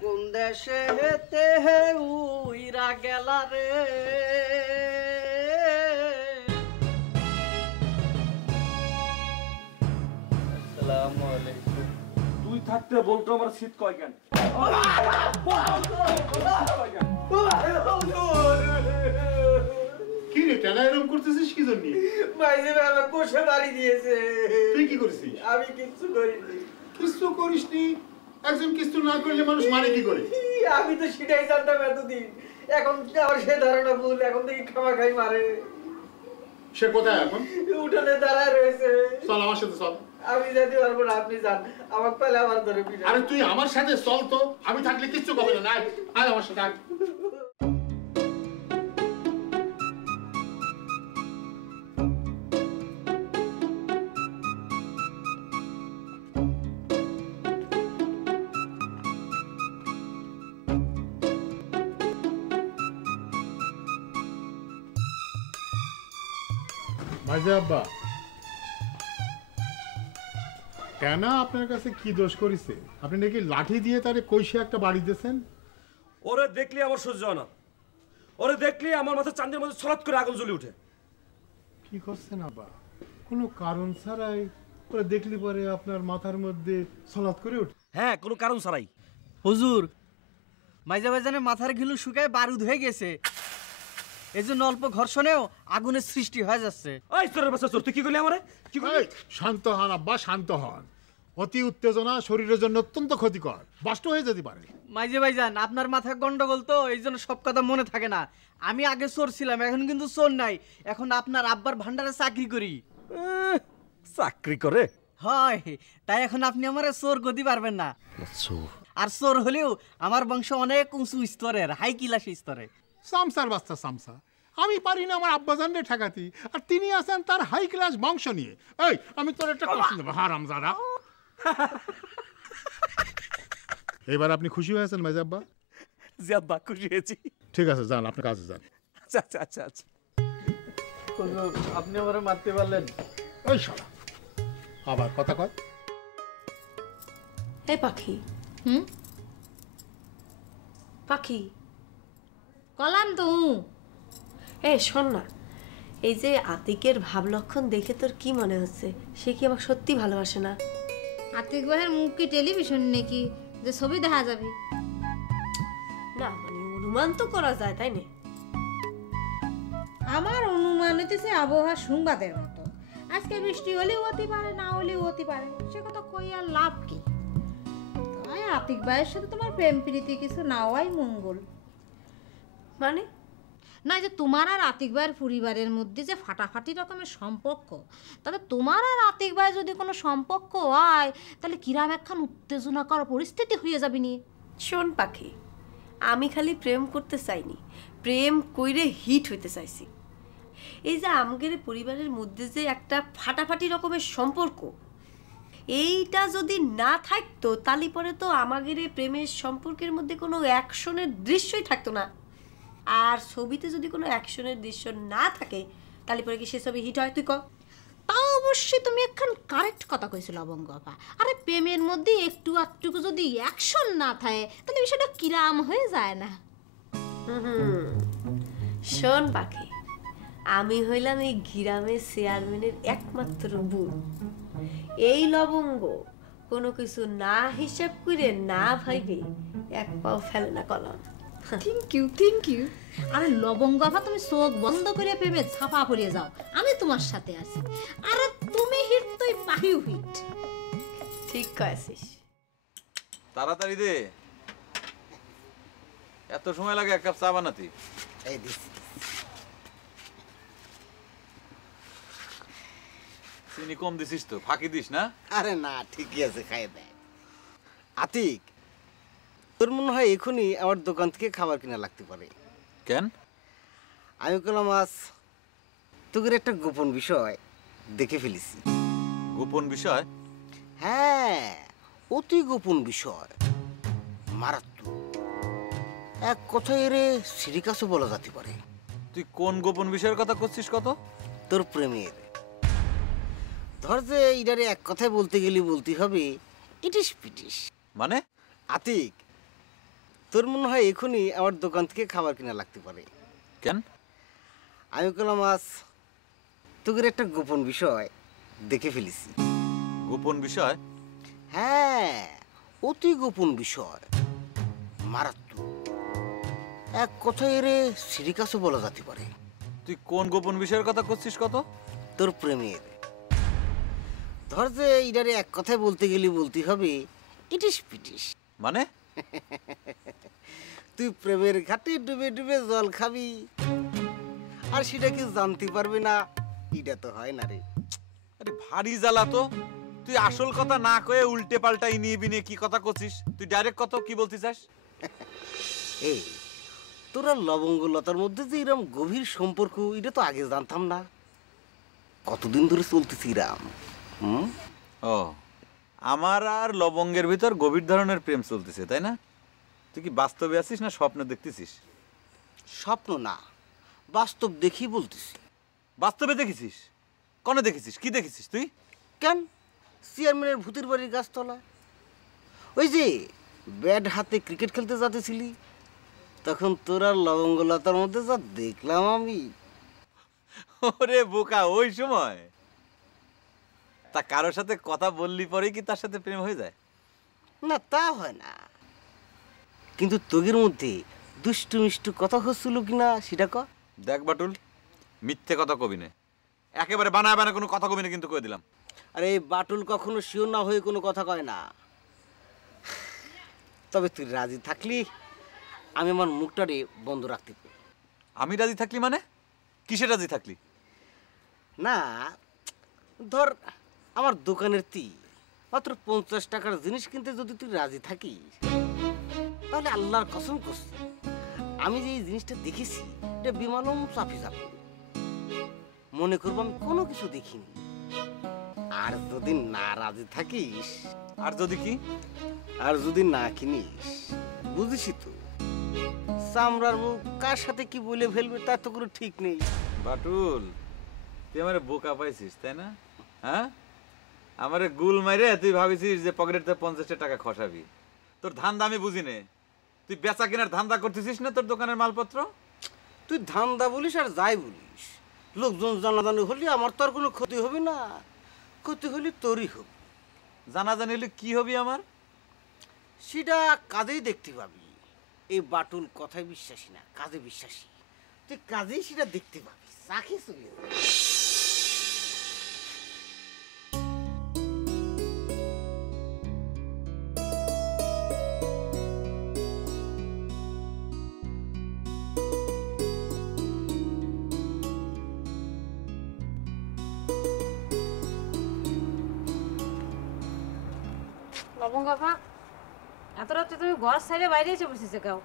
কোন দেশে হেতে উইরা গেলা রে। আসসালামু আলাইকুম। তুই থাকতে বলতো আমার শীত কয় কেন? কি রে টানা এরকম করতেছিস কি জন্য? মাইজে বাবা কোষে বাড়ি দিয়েছে। তুই কি করছিস? আমি কিচ্ছু করিনি। কিছু করিসনি? একজন কিছু না করলে মানুষ মানে কি করে? আমি তো সেটাই জানতাম এতদিন, এখন আমার সে ধারণা ভুল, এখন থেকে খাওয়া খাই মারে। সে কোথায় এখন? উঠোনে দাঁড়ায় রয়েছে। চল আমার সাথে চল। আমি যেতে পারবো না, আপনি যান, আমার পেলে আমার ধরে পিঠা। আরে তুই আমার সাথে চল তো, আমি থাকলে কিচ্ছু হবে না। আয় আয় আমার সাথে আয়। মাঝে আব্বা, কেন আপনার কাছে কি দোষ করেছে? আপনি নাকি লাঠি দিয়ে তারে কইসে একটা বাড়ি দিয়েছেন। ওরে দেখলে আমার সহ্য হয় না, ওরে দেখলে আমার মাথা চাঁদের মধ্যে ছলাৎ করে আগুন জ্বলে উঠে। কি করছেন আব্বা? কোনো কারণ ছাড়াই ওরে দেখলি পরে আপনার মাথার মধ্যে ছলাৎ করে ওঠে? হ্যাঁ, কোনো কারণ ছাড়াই। হুজুর, মাইজা ভাইজানের মাথার ঘিলু শুকায় বারুদ হয়ে গেছে, এই জন্য অল্প ঘর্ষণেও আগুনের সৃষ্টি হয়ে যাচ্ছে। ওই তোর বাচ্চা চোর, তুই কি করলি আমারে? কি করলি? এই, শান্ত হন আব্বা, শান্ত হন। অতি উত্তেজনা শরীরের জন্য অত্যন্ত ক্ষতিকর, বাষ্ট হয়ে যেতে পারে। মাইজে ভাইজান, আপনার মাথায় গন্ডগোল তো, এই জন্য সব কথা মনে থাকে না। আমি আগে চোর ছিলাম, এখন কিন্তু চোর নাই, এখন আপনার আব্বার ভান্ডারে চাকরি করি। চাকরি করে? হয়, তাই এখন আপনি আমার চোর গতি পারবেন না। আর চোর হলেও আমার বংশ অনেক উঁচু স্তরের, হাই ক্লাস স্তরে। সামসার বাচ্চা সামসা, আমি পারি না আমার আব্বাজানরে ঠেকাতি, আর তিনি আছেন তার হাই ক্লাস বংশ নিয়ে। এই, আমি তোর একটা প্রশ্ন দেবো, হারামজাদা। এবার আপনি খুশি হয়েছেন মেজা আব্বা? জি আব্বা, খুশি হয়েছি। ঠিক আছে, যান আপনার কাছে যান। আচ্ছা আচ্ছা আচ্ছা আচ্ছা। আপনি আমার মারতে পারলেন? ওই শালা আবার কথা কয়। এই পাখি, পাখি কলাম তো। এ শোন না, এই যে আতিকের ভাব লক্ষণ দেখে তোর কি মনে হচ্ছে? সে কি আমাকে সত্যি ভালোবাসে না? আতিক ভাইয়ের মুখ কি টেলিভিশন নাকি যে ছবি দেখা যাবে? না মানে অনুমান তো করা যায়, তাই না? আমার অনুমান হইতেছে আবহাওয়া সংবাদের মতো, আজকে বৃষ্টি হলেও হতে পারে, না হলেও হতে পারে, সে কথা কই আর লাভ কি? তাই আতিক ভাইয়ের সাথে তোমার প্রেম প্রীতি কিছু না হওয়াই মঙ্গল। মানে না, যে তোমার আর আতিক ভাইয়ের পরিবারের মধ্যে যে ফাটাফাটি রকমের সম্পর্ক, তাহলে তোমার আর আতিক ভাই যদি কোনো সম্পর্ক হয়, তাহলে কিরাম একখান উত্তেজনাকর পরিস্থিতি হয়ে যাবে নি। শোন পাখি, আমি খালি প্রেম করতে চাইনি, প্রেম কইরে হিট হইতে চাইছি। এই যে আমাদের পরিবারের মধ্যে যে একটা ফাটাফাটি রকমের সম্পর্ক, এইটা যদি না থাকতো তাহলে পরে তো আমাদের এই প্রেমের সম্পর্কের মধ্যে কোনো অ্যাকশনের দৃশ্যই থাকতো না। আর ছবিতে যদি কোনো অ্যাকশনের দৃশ্য না থাকে তাহলে পরে কি সে ছবি হিট হয়? তুই ক। তা অবশ্যই তুমি একখান কারেক্ট কথা কইছিল অবঙ্গ আপা। আরে প্রেমের মধ্যে একটু আধটুকু যদি অ্যাকশন না থাকে তাহলে বিষয়টা কিরাম হয়ে যায় না? শোন পাখি, আমি হইলাম এই গ্রামের চেয়ারম্যানের একমাত্র বোন। এই লবঙ্গ কোনো কিছু না হিসাব করে না ভাইবে এক পাও ফেলে না কলম। Thank you thank you. আরে লবঙ্গ আপা, তুমি চোখ বন্ধ করে ভেবে ছাপা পড়ে যাও, আমি তোমার সাথে আছি। আরে তুমি হিট তুই পাহিও হিট। ঠিক কয়েছিস। তাড়াতাড়ি দে, এত সময় লাগে এক কাপ চা বানাতে? এই দিছি। চিনি কম দিছিস তো, ফাঁকি দিস না? আরে না, ঠিকই আছে, খাইয়ে দেয়। আতিক, তোর মনে হয় এখনই আমার দোকান থেকে খাবার কিনা লাগতে পারে। কেন? আমি বললাম আজ তোকে একটা গোপন বিষয় দেখে ফেলেছি। গোপন বিষয়? হ্যাঁ, অতি গোপন বিষয়, মারাত্মক। এক কথায় এরে সিরিকাসও বলা যেতে পারে। তুই কোন গোপন বিষয়ের কথা করছিস কত? তোর প্রেমের। ধর যে ইডারে এক কথায় বলতে গেলে বলতে হবে ইটিস পিটিস। মানে? আতিক, তোর মনে হয় এখনই আমার দোকান থেকে খাবার কিনা লাগতে পারে। কেন? আমি বললাম আজ তোকে একটা গোপন বিষয় দেখে ফেলেছি। গোপন বিষয়? হ্যাঁ, অতি গোপন বিষয়, মারাত্মক। এক কথায় এরে সিরিকাসও বলা যেতে পারে। তুই কোন গোপন বিষয়ের কথা করছিস কত? তোর প্রেমের। ধর যে ইডারে এক কথায় বলতে গেলে বলতে হবে ইটিস পিটিস। মানে? তুই প্রেমের ঘাটে ডুবে ডুবে জল খাবি আর সেটা কি জানতে পারবে না, এটা তো হয় না রে। আরে ভারী জ্বালা তো। তুই আসল কথা না কয়ে উল্টে পাল্টা ইনিয়ে বিনিয়ে কি কথা করছিস? তুই ডাইরেক্ট কত কি বলতে চাস? এই তোরা লবঙ্গলতার মধ্যে যে এরম গভীর সম্পর্ক, এটা তো আগে জানতাম না। কতদিন ধরে চলতেছি রাম। ও, আমার আর লবঙ্গের ভিতর গভীর ধরনের প্রেম চলতেছে, তাই না? তুই কি বাস্তবে আছিস না স্বপ্নে দেখতেছিস? স্বপ্ন না, বাস্তব দেখি বলতেছি। বাস্তবে দেখেছিস? কনে দেখেছিস? কি দেখেছিস তুই? কেন, চেয়ারম্যানের ভূতের বাড়ির গাছতলা। ওই যে ব্যাট হাতে ক্রিকেট খেলতে যাতেছিলি, তখন তোরা লবঙ্গলতার মধ্যে যা দেখলাম আমি। ওরে বোকা, ওই সময়? তা কারোর সাথে কথা বললি পরে কি তার সাথে প্রেম হয়ে যায়? না, তা হয় না, কিন্তু তোগের মধ্যে দুষ্টু মিষ্টু কথা হচ্ছিল কিনা সেটা ক। দেখ বাটুল, মিথ্যে কথা কবি না, একেবারে বানায় বানায় কোনো কথা কবি না, কিন্তু কয়ে দিলাম। আরে এই বাটুল কখনো শিওর না হয়ে কোনো কথা কয় না। তবে তুই রাজি থাকলি আমি আমার মুখটারে বন্ধ রাখতে পারি। আমি রাজি থাকলি মানে? কিসে রাজি থাকলি? না, ধর আমার দোকানের মাত্র 50 টাকার জিনিস কিনতে যদি তুই রাজি থাকিস, তাহলে আল্লাহর কসম করছি আমি যে এই জিনিসটা দেখেছি এটা বিমানম চাপি যাবে, মনে করবো আমি কোনো কিছু দেখিনি। আর যদি না রাজি থাকিস, আর যদি কি, আর যদি না কিনিস, বুঝিস তো চামড়ার মুখ কার সাথে কি বলে ফেলবে তার তো কোনো ঠিক নেই। বাটুল, তুই আমারে বোকা পাইছিস তাই না? হ্যাঁ, আমারে গুল মাইরে তুই ভাবিছিস যে পকেটে 50 টাকা খসাবি। তোর ধান্দা আমি বুঝি নে। তুই বেচা কেনার ধান্দা করতেছিস না তোর দোকানের মালপত্র? তুই ধান্দা বলিস আর যাই বলিস, লোকজন জানাজানি হলে আমার তো আর কোনো ক্ষতি হবে না, ক্ষতি হলে তোরই হবে। জানাজানি হলে কি হবি আমার? সেটা কাজেই দেখতে পাবি। এই বাটুল কথায় বিশ্বাসী না, কাজে বিশ্বাসী। তুই কাজেই সেটা দেখতে পাবি, চাকরি চলে যাবে। লবঙ্গ আপা, এত রাত্রে তুমি ঘর সাইডে বাইরে এসে বসেছো কেউ?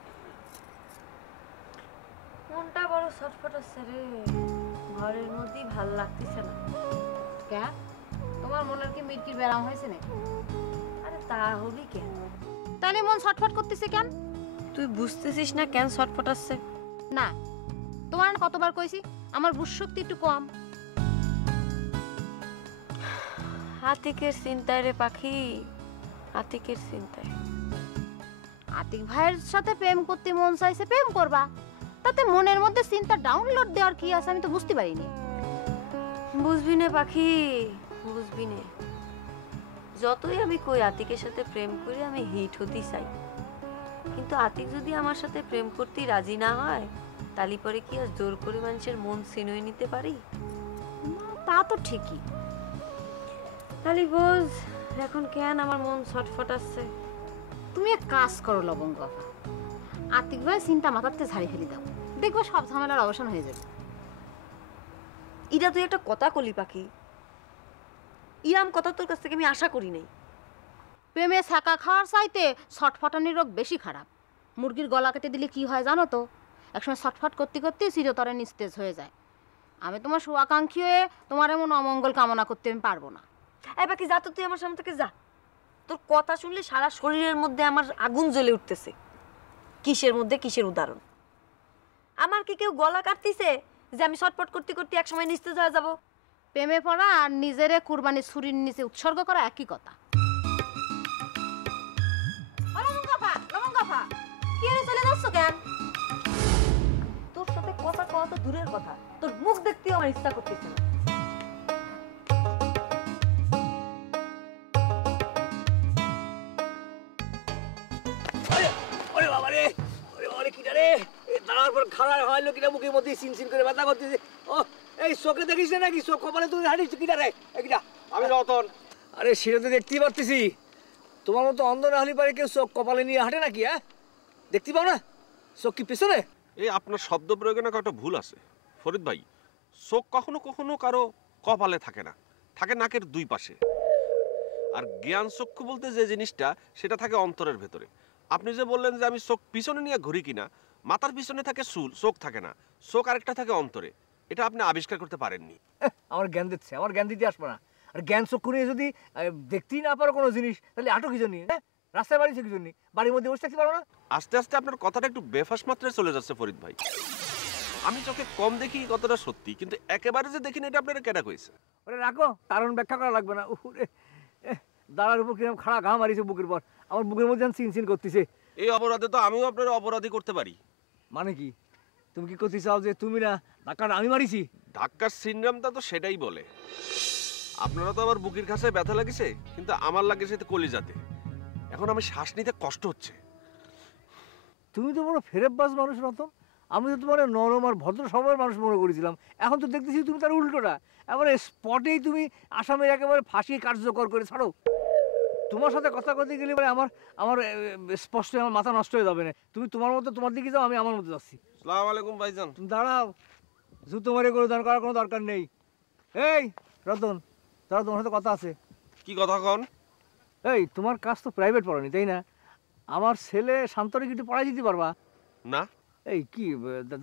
মনটা বড় ছটফট হচ্ছে রে, ঘরের মধ্যেই ভাল লাগতেছে না। কেন, তোমার মনের কি মির্কির ব্যারাম হয়েছে নাকি? আরে তা হবি কেন? তাহলে মন ছটফট করতেছে কেন? তুই বুঝতেছিস না কেন ছটফট হচ্ছে? না, তোমার কতবার কইছি আমার বুঝ শক্তি একটু কম। আতিকের চিন্তায় রে পাখি, আতিকের চিন্তায়। আতিক ভাইয়ের সাথে প্রেম করতে মন চাইছে, প্রেম করবা। তাতে মনের মধ্যে চিন্তা ডাউনলোড দেওয়ার কি আছে আমি তো বুঝতে পারিনি। বুঝবি না পাখি, বুঝবি না। যতই আমি কই আতিকের সাথে প্রেম করে আমি হিট হতে চাই, কিন্তু আতিক যদি আমার সাথে প্রেম করতে রাজি না হয় তালি পরে কি আর জোর করে মানুষের মন ছিনিয়ে নিতে পারি? তা তো ঠিকই। তালি বোঝ এখন কেন আমার মন ছটফটাচ্ছে। তুমি এক কাজ করো লবঙ্গ আপা, আতিক ভাই চিন্তা মাথাতে ঝাড়ি ফেলে দাও, দেখবো সব ঝামেলার অবসান হয়ে যাবে। ইরা তুই একটা কথা কলি পাখি, ইরাম কথা তোর কাছ থেকে আমি আশা করি নাই। প্রেমে ছাকা খাওয়ার চাইতে ছটফটানির রোগ বেশি খারাপ। মুরগির গলা কেটে দিলে কি হয় জানো তো? একসময় ছটফট করতে করতে চিরতরে নিস্তেজ হয়ে যায়। আমি তোমার শুভাকাঙ্ক্ষী হয়ে তোমার এমন অমঙ্গল কামনা করতে আমি পারবো না। এই পাখি যা তো, তুই আমার সামনে থেকে যা। তোর কথা শুনলে সারা শরীরের মধ্যে আমার আগুন জ্বলে উঠতেছে। কিসের মধ্যে কিসের উদাহরণ? আমার কি কেউ গলা কাটতিছে যে আমি ছটফট করতে করতে একসময় নিস্তেজ হয়ে যাব? প্রেমে পড়া আর নিজেরে কুরবানি ছুরির নিচে উৎসর্গ করা একই কথা। কি হলো, চলে যাচ্ছ কেন? তোর সাথে কথা কওয়া তো দূরের কথা, তোর মুখ দেখতেও আমার ইচ্ছা করতেছে না। ওরে বাবা রে, ওরে বাবা রে, কিটা রে, দাঁড়ার পর খাড়ার হইলো কিনা মুখের মধ্যে সিনসিন করে ব্যথা করতেছে। ও এই চোখে দেখিস না নাকি? চোখ কপালে তুই হাঁটিস কিটা রে? কিটা? আমি রতন। আরে সেটা তো দেখতেই পারতেছি, তোমার মতো অন্ধ না হলে পারে কেউ চোখ কপালে নিয়ে হাঁটে নাকি? হ্যাঁ, দেখতে পাও না চোখ কি পেছনে? এই আপনার শব্দ প্রয়োগে না একটা ভুল আছে ফরিদ ভাই। চোখ কখনো কখনো কারো কপালে থাকে না, থাকে নাকের দুই পাশে। আর জ্ঞান চক্ষু বলতে যে জিনিসটা, সেটা থাকে অন্তরের ভেতরে। আপনি যে বললেন যে আমি চোখ পিছনে নিয়ে ঘুরি কিনা, মাথার পিছনে থাকে চুল, চোখ থাকে না। চোখ আরেকটা থাকে অন্তরে, এটা আপনি আবিষ্কার করতে পারেননি। আমার জ্ঞান দিচ্ছে, আমার জ্ঞান দিতে আসবো না। আর জ্ঞান চক্ষু নিয়ে যদি দেখতেই না পারো কোনো জিনিস, তাহলে আটো কি জন্য? হ্যাঁ, রাস্তায় বাড়িছে কি জন্য? বাড়ির মধ্যে বসে থাকতে পারো না? আস্তে আস্তে আপনার কথাটা একটু বেফাস মাত্রায় চলে যাচ্ছে ফরিদ ভাই। আমি চোখে কম দেখি কতটা সত্যি, কিন্তু একেবারে যে দেখিনি এটা আপনারা কেটা কইছে? ওরে রাখো, কারণ ব্যাখ্যা করা লাগবে না। উরে দাঁড়ার উপর কিরকম খাড়া ঘা মারিছে বুকের পর, আমার বুকের মধ্যে চিনচিন করতেছে। এই অপরাধে তো আমিও আপনার অপরাধী করতে পারি। মানে কি? তুমি কি করতে চাও যে তুমি না ধাক্কাটা আমি মারিছি? ধাক্কার সিনড্রোমটা তো সেটাই বলে। আপনারা তো আমার বুকের কাছে ব্যথা লাগিছে, কিন্তু আমার লাগিছে কলিজাতে। এখন আমি শ্বাস নিতে কষ্ট হচ্ছে। তুমি তো বড় ফেরেববাজ মানুষ রতন। আমি তো তোমার নরম আর ভদ্র স্বভাবের মানুষ মনে করেছিলাম। এখন তো দেখতেছি তুমি তার উল্টোটা। এবারে স্পটেই তুমি আসামের একেবারে ফাঁসি কার্যকর করে ছাড়ো। তোমার সাথে কথা বলতে গেলে আমার আমার স্পষ্ট আমার মাথা নষ্ট হয়ে যাবে না। তুমি তোমার মতো তোমার দিকে যাও, আমি আমার মতো যাচ্ছি। আসসালামু আলাইকুম ভাইজান। তুমি দাঁড়াও, জুতো মারে করে দাঁড় করার কোনো দরকার নেই। এই রতন, দাঁড়াও, তোমার সাথে কথা আছে। কি কথা কন? এই তোমার কাজ তো প্রাইভেট পড়ানি, তাই না? আমার ছেলে শান্তরে কি একটু পড়াই দিতে পারবা? না। এই কি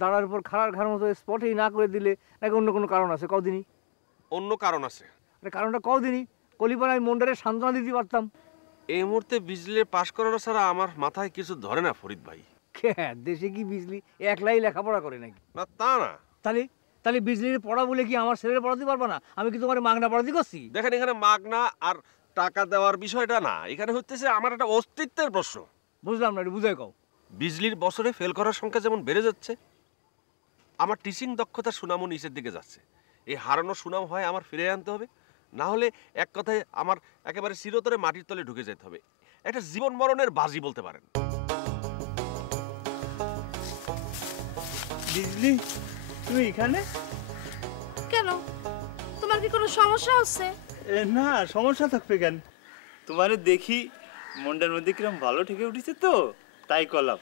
দাঁড়ার উপর খাড়ার ঘাড় মতো স্পটেই না করে দিলে, নাকি অন্য কোনো কারণ আছে? কদিনই অন্য কারণ আছে। কারণটা কদিনই কলিপার আমি মন্ডারে সান্ত্বনা দিতে পারতাম। এই মুহূর্তে বিজলি পাশ করানো ছাড়া আমার মাথায় কিছু ধরে না ফরিদ ভাই। দেশে কি বিজলি একলাই লেখাপড়া করে নাকি? না তা না। তাহলে তাহলে বিজলির পড়া বলে কি আমার ছেলের পড়াতে পারবা না? আমি কি তোমার মাগনা পড়াতে করছি? দেখেন, এখানে মাগনা আর টাকা দেওয়ার বিষয়টা না, এখানে হচ্ছে আমার একটা অস্তিত্বের প্রশ্ন। বুঝলাম না, বুঝাই কও। বিজলির বছরে ফেল করার সংখ্যা যেমন বেড়ে যাচ্ছে, আমার টিচিং দক্ষতার সুনামও নিচের দিকে যাচ্ছে। এই হারানো সুনাম হয় আমার ফিরে আনতে হবে, না হলে এক কথায় আমার একেবারে চিরতরে মাটির তলে ঢুকে যেতে হবে। একটা জীবন মরণের বাজি বলতে পারেন। বিজলি, তুমি এখানে কেন? তোমার কি কোনো সমস্যা হচ্ছে? না, সমস্যা থাকবে কেন? তোমারে দেখি মনটার মধ্যে কিরম ভালো ঠেকে উঠেছে, তো তাই করলাম।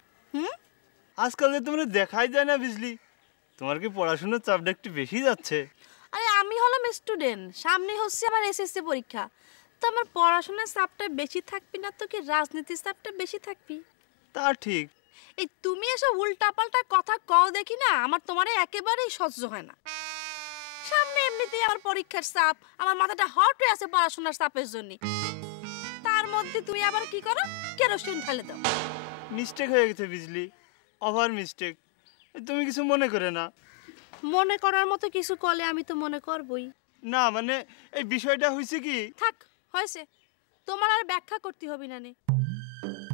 আজকাল যে তোমার দেখাই যায় না বিজলি, তোমার কি পড়াশোনার চাপটা একটু বেশি যাচ্ছে? আরে আমি হলাম স্টুডেন্ট, সামনে হচ্ছে আমার এসএসসি পরীক্ষা। তো আমার পড়াশোনার চাপটা বেশি থাকবি না তো কি রাজনীতির চাপটা বেশি থাকবি? তা ঠিক। এই তুমি এসব উল্টাপাল্টা কথা কও দেখি না, আমার তোমারে একেবারেই সহ্য হয় না। সামনে এমনিতেই আমার পরীক্ষার চাপ, আমার মাথাটা হট হয়ে আছে পড়াশোনার চাপের জন্য। তার মধ্যে তুমি আবার কি করো? কেরোসিন ফেলে দাও। মিস্টেক হয়ে গেছে বিজলি, ওভার মিস্টেক। তুমি কিছু মনে করে না। মনে করার মতো কিছু করলে আমি তো মনে করবই। না মানে এই বিষয়টা হয়েছে কি? থাক, হয়েছে। তোমার আর ব্যাখ্যা করতে হবে না।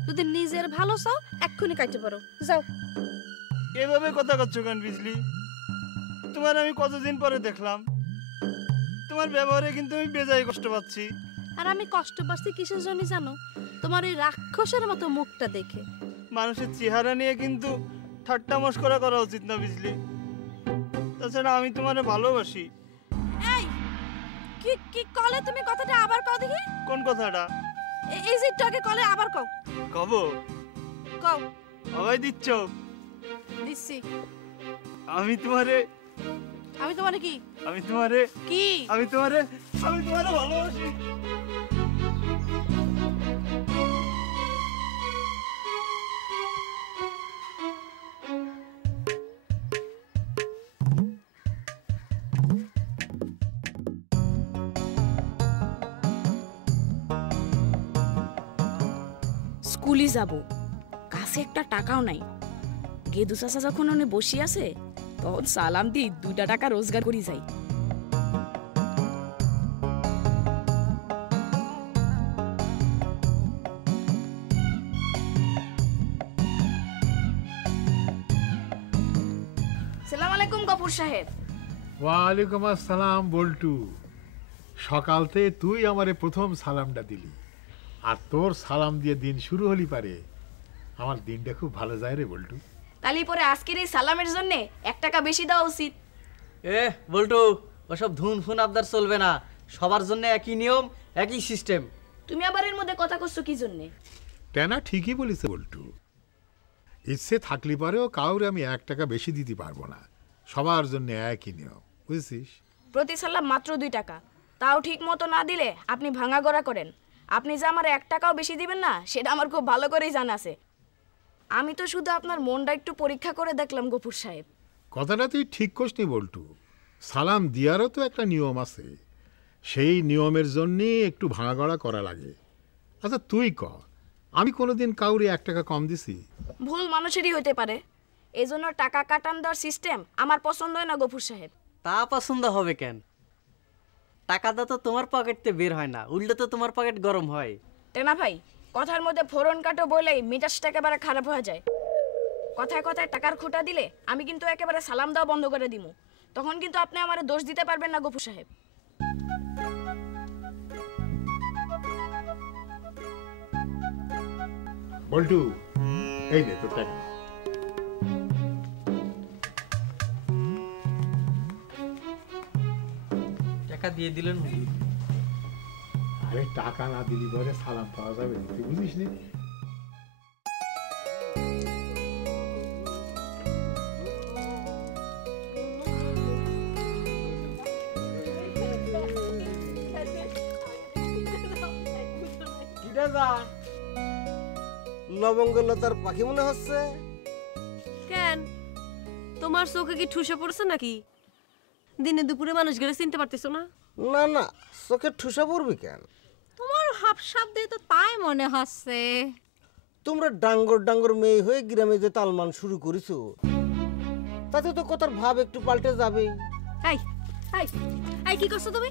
যদি নিজের ভালো চাও এক্ষুনি কাটতে পারো, যাও। এভাবে কথা করছো কেন বিজলি? তোমার আমি কতদিন পরে দেখলাম, তোমার ব্যবহারে কিন্তু আমি বেজায় কষ্ট পাচ্ছি। আর আমি কষ্ট পাচ্ছি কিসের জন্য জানো? তোমার ওই রাক্ষসের মতো মুখটা দেখে। মানুষের চেহারা নিয়ে কিন্তু ঠাট্টা মশকরা করা উচিত না বিজলি। তাছাড়া আমি তোমারে ভালোবাসি। এই কি কি কলে তুমি কথাটা আবার কও দেখি? কোন কথাটা? এই যে একটু আগে কলে আবার কও। কব? কও। আবার দিচ্ছ? দিচ্ছি। আমি তোমারে কি? আমি তোমারে কি? আমি তোমারে ভালোবাসি। স্কুলে যাব, কাছে একটা টাকাও নাই। গেদু চাচা যখন ওনে বসে আছে তখন সালাম দি 2টা টাকা রোজগার করি যাই। সালাম আলাইকুম গফুর সাহেব। ওয়ালাইকুম আসসালাম বল্টু। সকালতে তুই আমারে প্রথম সালামটা দিলি, আর তোর সালাম দিয়ে দিন শুরু হলি পারে আমার দিনটা খুব ভালো যায় রে বল্টু। তালি পরে আজকের এই সালামের জন্য 1 টাকা বেশি দেওয়া উচিত। বল্টু, ওসব ধুন ফুন আবদার চলবে না। সবার জন্য একই নিয়ম, একই সিস্টেম। তুমি আবার এর মধ্যে কথা কইছো কি জন্য? টেনা ঠিকই বলিস বল্টু। ইচ্ছে থাকলে পারেও কাউরে আমি 1 টাকা বেশি দিতে পারবো না। সবার জন্য একই নিয়ম, বুঝছিস? প্রতি সালাম মাত্র 2 টাকা, তাও ঠিক মতো না দিলে আপনি ভাঙা গড়া করেন। আপনি যে আমার 1 টাকাও বেশি দিবেন না সেটা আমার খুব ভালো করেই জানা আছে। আমি তো শুধু আপনার মনটা একটু পরীক্ষা করে দেখলাম গফুর সাহেব। কথাটা তুই ঠিক করিসনি বল্টু। সালাম দিয়ারও তো একটা নিয়ম আছে, সেই নিয়মের জন্যে একটু ভাঙাগড়া করা লাগে। আচ্ছা তুই ক, আমি কোনোদিন কাউরে 1 টাকা কম দিছি? ভুল মানুষেরই হতে পারে, এজন্য টাকা কাটান দেওয়ার সিস্টেম আমার পছন্দ হয় না গফুর সাহেব। তা পছন্দ হবে কেন? টাকাটা তো তোমার পকেটতে বের হয় না, উল্টো তো তোমার পকেট গরম হয়। টেনা ভাই, কথার মধ্যে ফোরন কাটো বলেই মেজাজটা একেবারে খারাপ হয়ে যায়। কথায় কথায় টাকার খোঁটা দিলে আমি কিন্তু একেবারে সালাম দেওয়া বন্ধ করে দিমু। তখন কিন্তু আপনি আমারে দোষ দিতে পারবেন না গফুর সাহেব। বল্টু, এই নে তোর টাকা। টাকা দিয়ে দিলেন হুজুর। আরে টাকা না দিলি পরে সালাম পাওয়া যাবে না, তুই বুঝিস নি? লবঙ্গলতার পাখি মনে হচ্ছে। কেন, তোমার চোখে কি ঠুসে পড়ছে নাকি? দিনে দুপুরে মানুষ গেলে চিনতে পারতেছো না? না না, চোখে ঠুসা পড়বি কেন? তোমার হাবসাব দিয়ে তো তাই মনে হচ্ছে। তোমরা ডাঙ্গর ডাঙ্গর মেয়ে হয়ে গ্রামে যে তালমান শুরু করেছো, তাতে তো কথার ভাব একটু পাল্টে যাবেই। এই এই এই কি করছো তুমি?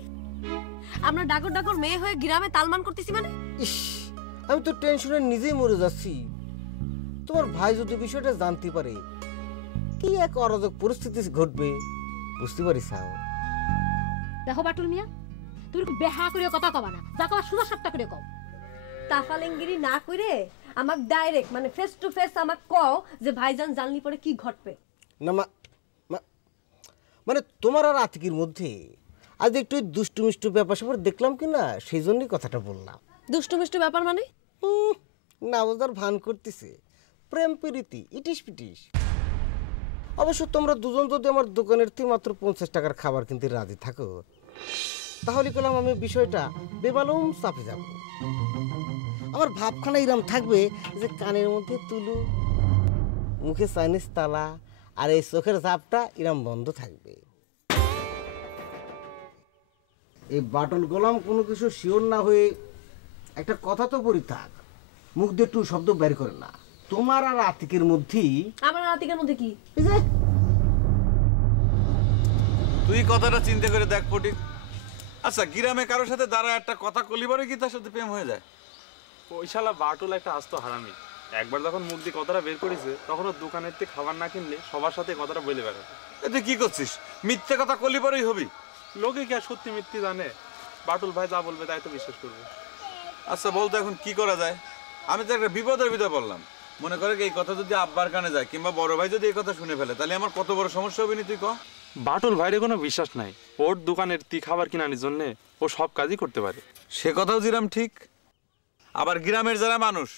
আমরা ডাগর ডাগর মেয়ে হয়ে গ্রামে তালমান করতেছি মানে? ইস, আমি তো টেনশনে নিজেই মরে যাচ্ছি। তোমার ভাই যদি বিষয়টা জানতে পারে, কি এক অরাজক পরিস্থিতি ঘটবে বুঝতে পারিস? দেখো বাটুল মিয়া, তুমি বেহা করে কথা কবা না, যা কবা সুদা সপ্তাহ করে কও। তাফালেঙ্গিরি না করে আমাক ডাইরেক্ট মানে ফেস টু ফেস আমাক কও যে ভাইজান জানলি পরে কি ঘটবে। না মানে তোমার আর আতিকের মধ্যে আজ একটু দুষ্টু মিষ্টু ব্যাপার স্যাপার দেখলাম কি না, সেই জন্যই কথাটা বললাম। দুষ্টু মিষ্টু ব্যাপার মানে? না বোঝার ভান করতেছে, প্রেম প্রীতি ইটিস পিটিস। অবশ্য তোমরা দুজন যদি আমার দোকানের থেকে মাত্র 50 টাকার খাবার কিনতে রাজি থাকো, তাহলে বললাম আমি বিষয়টা বেমালুম চাপে যাব। আমার ভাবখানা এরম থাকবে যে কানের মধ্যে তুলু, মুখে চাইনিজ তালা, আর এই চোখের ঝাপটা এরম বন্ধ থাকবে। এই বাটল গোলাম কোনো কিছু শিওর না হয়ে একটা কথা তো বলি থাক, মুখ দিয়ে একটু শব্দ বের করে না। তোমার আর আতিকের মধ্যেই। আমার আতিকের মধ্যে কি? তুই কথাটা চিন্তা করে দেখ ফটিক। আচ্ছা, গ্রামে কারোর সাথে দাঁড়া একটা কথা কলিবারে কি তার সাথে প্রেম হয়ে যায়? ওই শালা বাটুল একটা আস্ত হারামি। একবার যখন মুখ দিয়ে কথাটা বের করেছে তখন ওর দোকানের থেকে খাবার না কিনলে সবার সাথে কথাটা বলে বেড়াবে। এতে কি করছিস? মিথ্যে কথা কলি পরেই হবি। লোকে কি আর সত্যি মিথ্যে জানে? বাটুল ভাই যা বলবে তাই তো বিশ্বাস করবে। আচ্ছা বলতো এখন কি করা যায়? আমি তো একটা বিপদের ভিতরে পড়লাম। মনে করে এই কথা যদি আব্বার কানে যায় কিংবা বড় ভাই যদি এই কথা শুনে ফেলে তাহলে আমার কত বড় সমস্যা হবে নি তুই ক? বাটুল ভাইরে কোনো বিশ্বাস নাই। ওর দোকানের খাবার কিনানোর জন্য ও সব কাজই করতে পারে। সে কথাও জিরাম ঠিক। আবার গ্রামের যারা মানুষ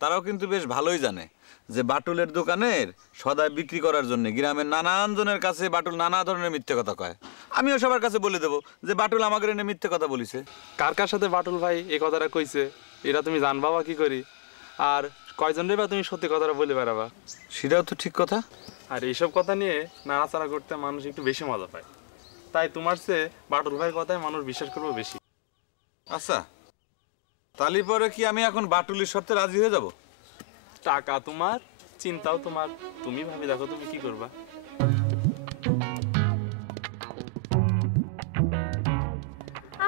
তারাও কিন্তু বেশ ভালোই জানে যে বাটুলের দোকানের সদাই বিক্রি করার জন্য গ্রামের নানান জনের কাছে বাটুল নানা ধরনের মিথ্যে কথা কয়। আমিও সবার কাছে বলে দেবো যে বাটুল আমাকে এনে মিথ্যে কথা বলিছে। কার কার সাথে বাটুল ভাই এই কথাটা কইছে এটা তুমি জানবা বা কি করি? আর কয়জনের বা তুমি সত্যি কথাটা বলে বেড়াবা? সেটাও তো ঠিক কথা। আর এইসব কথা নিয়ে নাড়াচাড়া করতে মানুষ একটু বেশি মজা পায়। তাই তোমার চেয়ে বাটুল ভাইয়ের কথায় মানুষ বিশ্বাস করবে বেশি। আচ্ছা তাহলে পরে কি আমি এখন বাটুলের শর্তে রাজি হয়ে যাব? টাকা তোমার, চিন্তাও তোমার, তুমি ভাবি দেখো তুমি কি করবা।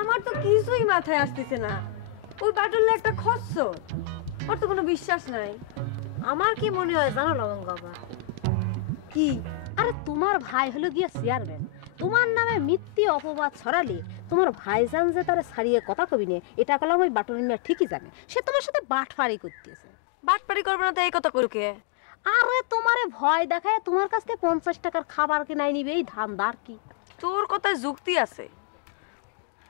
আমার তো কিছুই মাথায় আসতেছে না। ওই বাটুল একটা খচ্চর, ওর তো কোনো বিশ্বাস নাই। আমার কি মনে হয় জানো লবঙ্গ বাবা? কি? আরে তোমার ভাই হলো গিয়ে চেয়ারম্যান, তোমার নামে মিথ্যে অপবাদ ছড়ালে তোমার ভাইজান যে তারা ছাড়িয়ে কথা কবি নে এটা কলাম ওই বাটুল মিয়া ঠিকই জানে। সে তোমার সাথে বাটফারি করতেছে। বাটপারি করবে না তো এই কথা করুকে? আরে তোমারে ভয় দেখায় তোমার কাছ থেকে 50 টাকার খাবার কিনাই নিবে, এই ধান্দার কি? তোর কথায় যুক্তি আছে,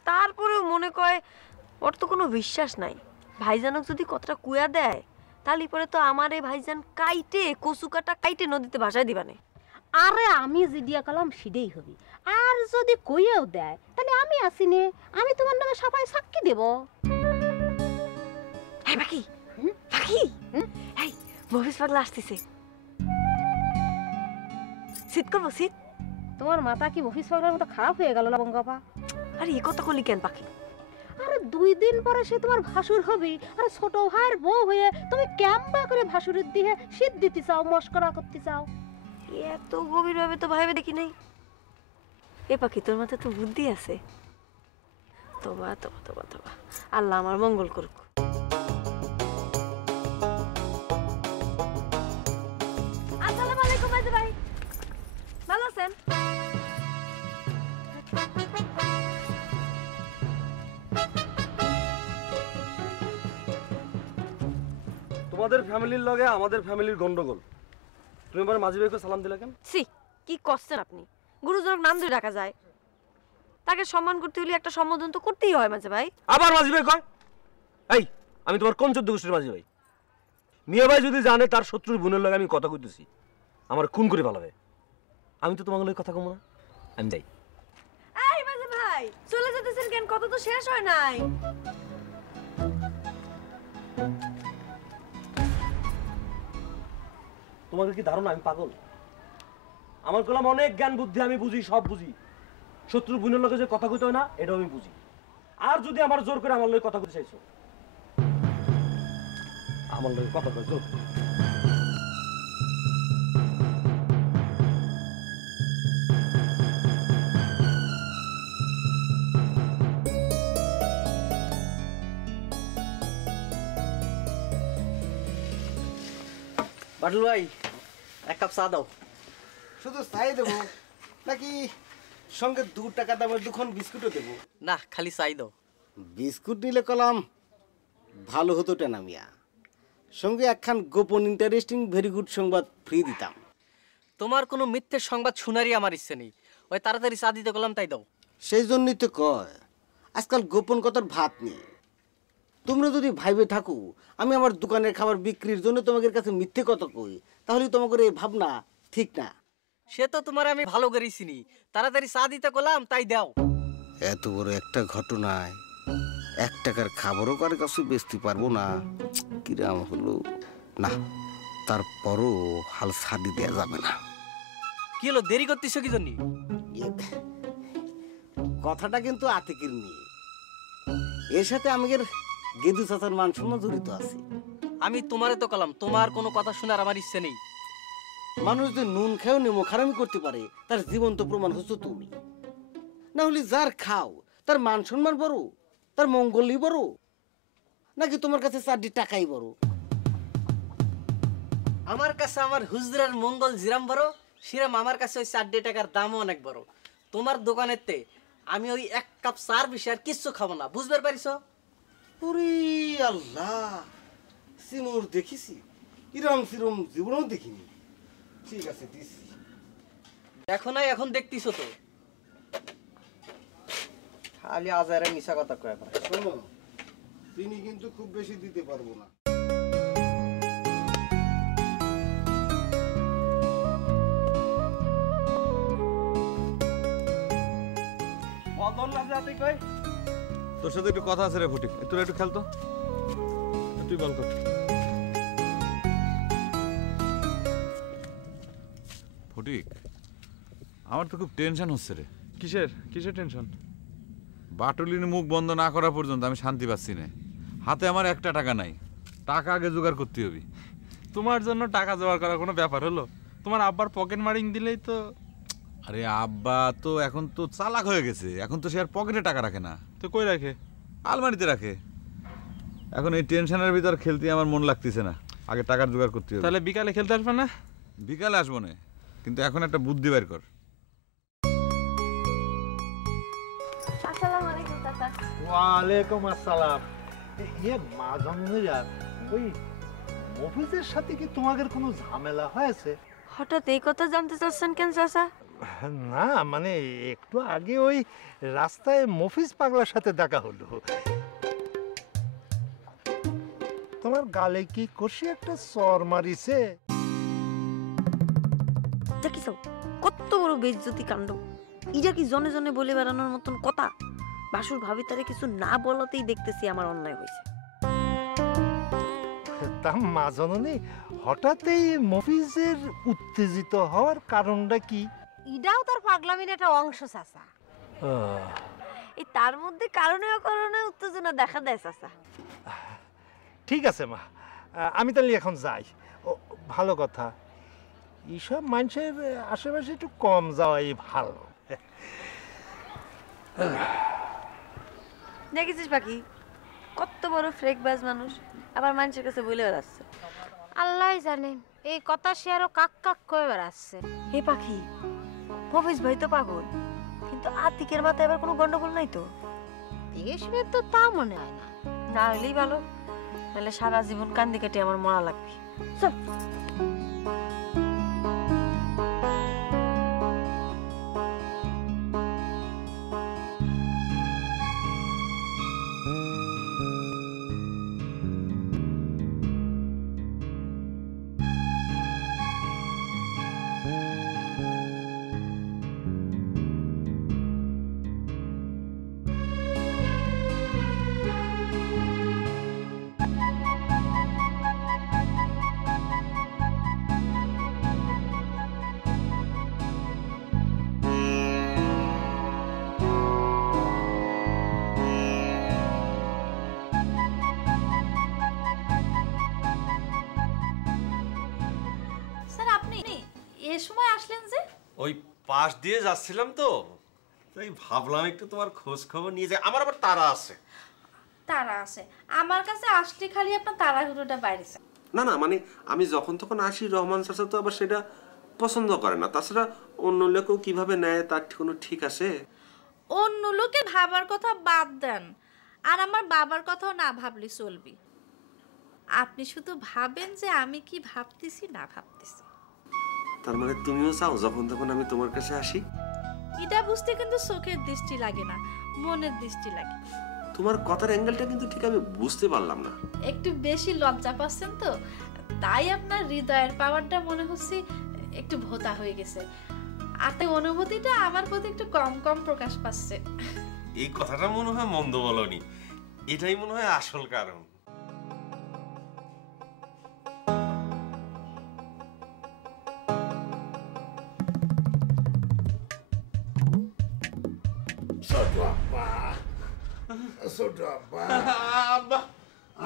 তারপরেও মনে কয় ওর তো কোনো বিশ্বাস নাই। ভাইজানক যদি কথাটা কুয়া দেয় তাহলে পরে তো আমার এই ভাইজান কাইটে কচু কাটা কাইটে নদীতে ভাসায় দিবানে। আরে আমি জিডিয়া কলাম সিডেই হবি। আর যদি কইয়াও দেয় তাহলে আমি আসি নে, আমি তোমার নামে সবাই সাক্ষী দেব। এই বাকি বাকি এই মফিজ পাগলা আসতেছে। শীত করবো শীত? তোমার মাথা কি মফিজ পাগলার মতো খারাপ হয়ে গেল লবঙ্গপা? আরে এই কথা কলি কেন পাখি? আরে 2 দিন পরে সে তোমার ভাসুর হবি। আরে ছোট ভাইয়ের বউ হয়ে তুমি ক্যাম্বা করে ভাসুরের দিয়ে শীত দিতে চাও, মস্করা করতে চাও? এত গভীর ভাবে তো ভাইবে দেখি নাই। এ পাখি তোর মাথায় তো বুদ্ধি আছে। তোবা তোবা তোবা তোবা, আল্লাহ আমার মঙ্গল করুক। আসসালামু আলাইকুম মাঝি ভাই, ভালো আছেন? তোমাদের ফ্যামিলির লগে আমাদের ফ্যামিলির গন্ডগোল, তুমি এবার মাঝি ভাইকে সালাম দিলে কেন? সি কি করছেন আপনি? গুরুজনক নাম ধরে ডাকা যায়, তাকে সম্মান করতে হলে একটা সম্বোধন তো করতেই হয় মাঝে ভাই। আবার মাঝি ভাই কয়? এই আমি তোমার কোন 14 গোষ্ঠীর মাঝি ভাই? মিয়া ভাই যদি জানে তার শত্রুর বোনের লগে আমি কথা কইতেছি আমার খুন করে ভালো হবে। আমি তো তোমার লগে কথা কম না, আমি যাই। এই মাঝে ভাই চলে যেতেছেন কেন? কথা তো শেষ হয় নাই। তোমাদের কি ধারণা আমি পাগল? আমার কলাম অনেক জ্ঞান বুদ্ধি, আমি বুঝি, সব বুঝি। শত্রু বোনের লগে যে কথা কইতে হয় না এটাও আমি বুঝি। আর যদি আমার জোর করে আমার লগে কথা কইতে চাইছো, আমার লগে কথা কই জোর। বাটুল ভাই এক কাপ চা দাও। শুধু চাই দেবো নাকি সঙ্গে 2 টাকা দামের 2খন বিস্কুটও দেবো? না খালি চাই দাও। বিস্কুট নিলে কলাম ভালো হতো টেনা মিয়া, সঙ্গে একখান গোপন ইন্টারেস্টিং ভেরি গুড সংবাদ ফ্রি দিতাম। তোমার কোনো মিথ্যে সংবাদ শোনারই আমার ইচ্ছে নেই। ওই তাড়াতাড়ি চা দিতে গেলাম তাই দাও। সেই জন্যই তো কয় আজকাল গোপন কথার ভাত নেই। তোমরা যদি ভাইবে থাকো আমি আমার দোকানের খাবার বিক্রির জন্য তোমাদের কাছে মিথ্যে কথা কই, তাহলে তোমাদের এই ভাবনা ঠিক না। সে তো তোমার আমি ভালো করে চিনি। তাড়াতাড়ি চা দিতে গেলাম তাই দাও। এত বড় একটা ঘটনায় 1 টাকার খাবারও কার কাছে বেচতে পারবো না, কিরাম হলো না। তারপরও হাল ছাড়ি দেওয়া যাবে না। কি হলো, দেরি করতেছ কি জন্য? কথাটা কিন্তু আতিকের নিয়ে, এর সাথে আমাদের গেদু চাচার মান সম্মান জড়িত আছে। আমি তোমারে তো কলাম, তোমার কোনো কথা শোনার আমার ইচ্ছে নেই। মানুষ যে নুন খেয়েও নেমো খারামি করতে পারে তার জীবন্ত প্রমাণ হচ্ছে তুমি। না হলে যার খাও তার মান সম্মান বড়, তার মঙ্গলই বড়, নাকি তোমার কাছে 4 টাকাই বড়? আমার কাছে আমার হুজরার মঙ্গল জিরাম বড়, সিরাম আমার কাছে ওই 4 টাকার দামও অনেক বড়। তোমার দোকানেতে আমি ওই 1 কাপ চার বেশি আর কিচ্ছু খাবো না, বুঝতে পারিছো? ওরে আল্লাহ, সিমুর দেখিছি, ইরাম সিরম জীবনেও দেখিনি। ঠিক আছে দিছি। দেখো না, এখন দেখতিছো তো, খালি আজারে মিশা কথা কয়। শোনো, চিনি কিন্তু খুব বেশি দিতে পারবো না। তোর সাথে একটু কথা আছে রে ফটিক, তোরা একটু খেলতো, তুই বল কর। ফটিক, আমার তো খুব টেনশন হচ্ছে রে। কিসের কিসের টেনশন? বাটুলির মুখ বন্ধ না করা পর্যন্ত আমি শান্তি পাচ্ছি না। হাতে আমার একটা টাকা নাই, টাকা আগে জোগাড় করতে হবে। তোমার জন্য টাকা জোগাড় করা কোনো ব্যাপার হলো? তোমার আব্বার পকেট মারিং দিলেই তো। আরে আব্বা তো এখন তো চালাক হয়ে গেছে, এখন তো সে আর পকেটে টাকা রাখে না। তো কই রাখে? আলমারিতে রাখে। এখন এই টেনশনের ভিতর খেলতে আমার মন লাগতেছে না, আগে টাকার জোগাড় করতে হবে। তাহলে বিকালে খেলতে আসবে না? বিকালে আসবো না, কিন্তু এখন একটা বুদ্ধি বের কর। আসসালামু আলাইকুম চাচা। ওয়ালাইকুম আসসালাম। ইয়ে মা জন্মীরা, ওই মফিজের সাথে কি তোমাদের কোনো ঝামেলা হয়েছে? হঠাৎ এই কথা জানতে চাচ্ছেন কেন চাচা? না মানে একটু আগে ওই রাস্তায় মফিজ পাগলার সাথে দেখা হলো। তোমার গালে কি কষি একটা চর মারিছে? দেখিস কত বড় বেইজ্জতি কাণ্ড। ইটা কি জনে জনে বলে বেড়ানোর মতন কথা? বাসুর ভাবি তারে কিছু না বলাতেই দেখতেছি আমার অন্যায় হয়েছে। তা মা জননী, হঠাৎই মফিজের উত্তেজিত হওয়ার কারণটা কি? ইডাও তোর পাগলামির একটা অংশ চাচা। এই তার মধ্যে কারণে অকারণে উত্তেজনা দেখা দেয় চাচা। ঠিক আছে মা, আমি তাহলে এখন যাই। ও ভালো কথা, এইসব মানুষের আশেপাশে একটু কম যাওয়াই ভালো। দেখেছিস পাখি, কত বড় ফ্রেকবাজ মানুষ, আবার মানুষের কাছে বলে বেড়াচ্ছে। আল্লাহ জানে এই কথা সে আরো কাক কাক করে বেড়াচ্ছে। হে পাখি, মফিজ ভাই তো পাগল, কিন্তু আতিকের মাথায় এবার কোনো গন্ডগোল নাই তো? দেশের তো তা মনে হয় না। না হলেই ভালো, নাহলে সারা জীবন কান্দি কাটি আমার মরা লাগবে। চল। এ সময় আসলেন যে? ওই পাশ দিয়ে যাচ্ছিলাম তো, তাই ভাবলাম একটু তোমার খোঁজ খবর নিয়ে যাই। আমার আবার তাড়া আছে। তারা আছে? আমার কাছে আসলে খালি আপনার তাড়াহুড়োটা বাইরেছে। না না, মানে আমি যখন তখন আসি, রহমান চাচা তো আবার সেটা পছন্দ করে না। তাছাড়া অন্য লোকেও কিভাবে নেয় তার কোনো ঠিক আছে? অন্য লোকে ভাবার কথা বাদ দেন, আর আমার বাবার কথাও না ভাবলে চলবি। আপনি শুধু ভাবেন যে আমি কি ভাবতেছি না ভাবতেছি। তার মানে তুমিও চাও যখন তখন আমি তোমার কাছে আসি? এটা বুঝতে কিন্তু চোখের দৃষ্টি লাগে না, মনের দৃষ্টি লাগে। তোমার কথার অ্যাঙ্গেলটা কিন্তু ঠিক আমি বুঝতে পারলাম না। একটু বেশি লজ্জা পাচ্ছেন তো, তাই আপনার হৃদয়ের পাওয়ারটা মনে হচ্ছে একটু ভোতা হয়ে গেছে, আর তাই অনুভূতিটা আমার প্রতি একটু কম কম প্রকাশ পাচ্ছে। এই কথাটা মনে হয় মন্দ বলনি, এটাই মনে হয় আসল কারণ। ছোট আব্বা, আব্বা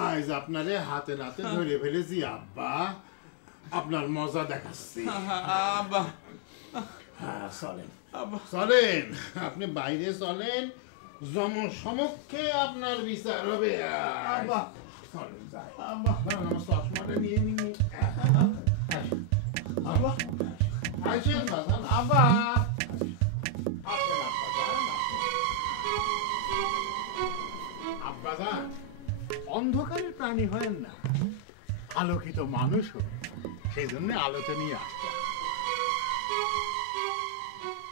আজ আপনারে হাতে নাতে ধরে ফেলেছি আব্বা, আপনার মজা দেখাচ্ছি আব্বা। হ্যাঁ চলেন চলেন, আপনি বাইরে চলেন, সমক্ষে আপনার বিচার হবে। আব্বা চলেন যাই, আব্বা আমার চশমাটা নিয়ে নিন। অন্ধকারের প্রাণী হয় না, আলোকিত মানুষ হোক, সেই জন্য আলোতে নিয়ে আসতাম।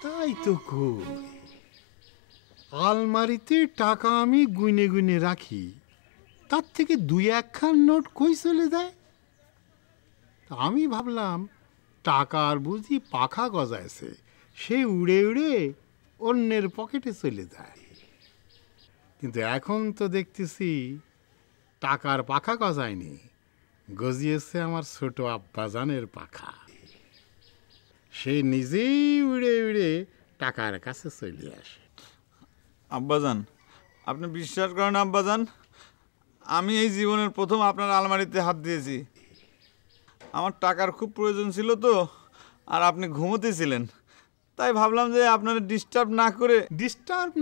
তাই তো কই, আলমারিতে টাকা আমি গুনে গুনে রাখি, তার থেকে 2-1খান নোট কই চলে যায়। আমি ভাবলাম টাকার বুঝি পাখা গজাইছে, সে উড়ে উড়ে অন্যের পকেটে চলে যায়। কিন্তু এখন তো দেখতেছি টাকার পাখা গজায়নি, গজিয়েছে আমার ছোট আব্বাজানের পাখা। সে নিজেই উড়ে উড়ে টাকার কাছে চলে আসে। আব্বাজান, আপনি বিশ্বাস করেন আব্বাজান, আমি এই জীবনের প্রথম আপনার আলমারিতে হাত দিয়েছি। আমার টাকার খুব প্রয়োজন ছিল তো, আর আপনি ঘুমোতেছিলেন, তাই ভাবলাম যে আপনার ডিস্টার্ব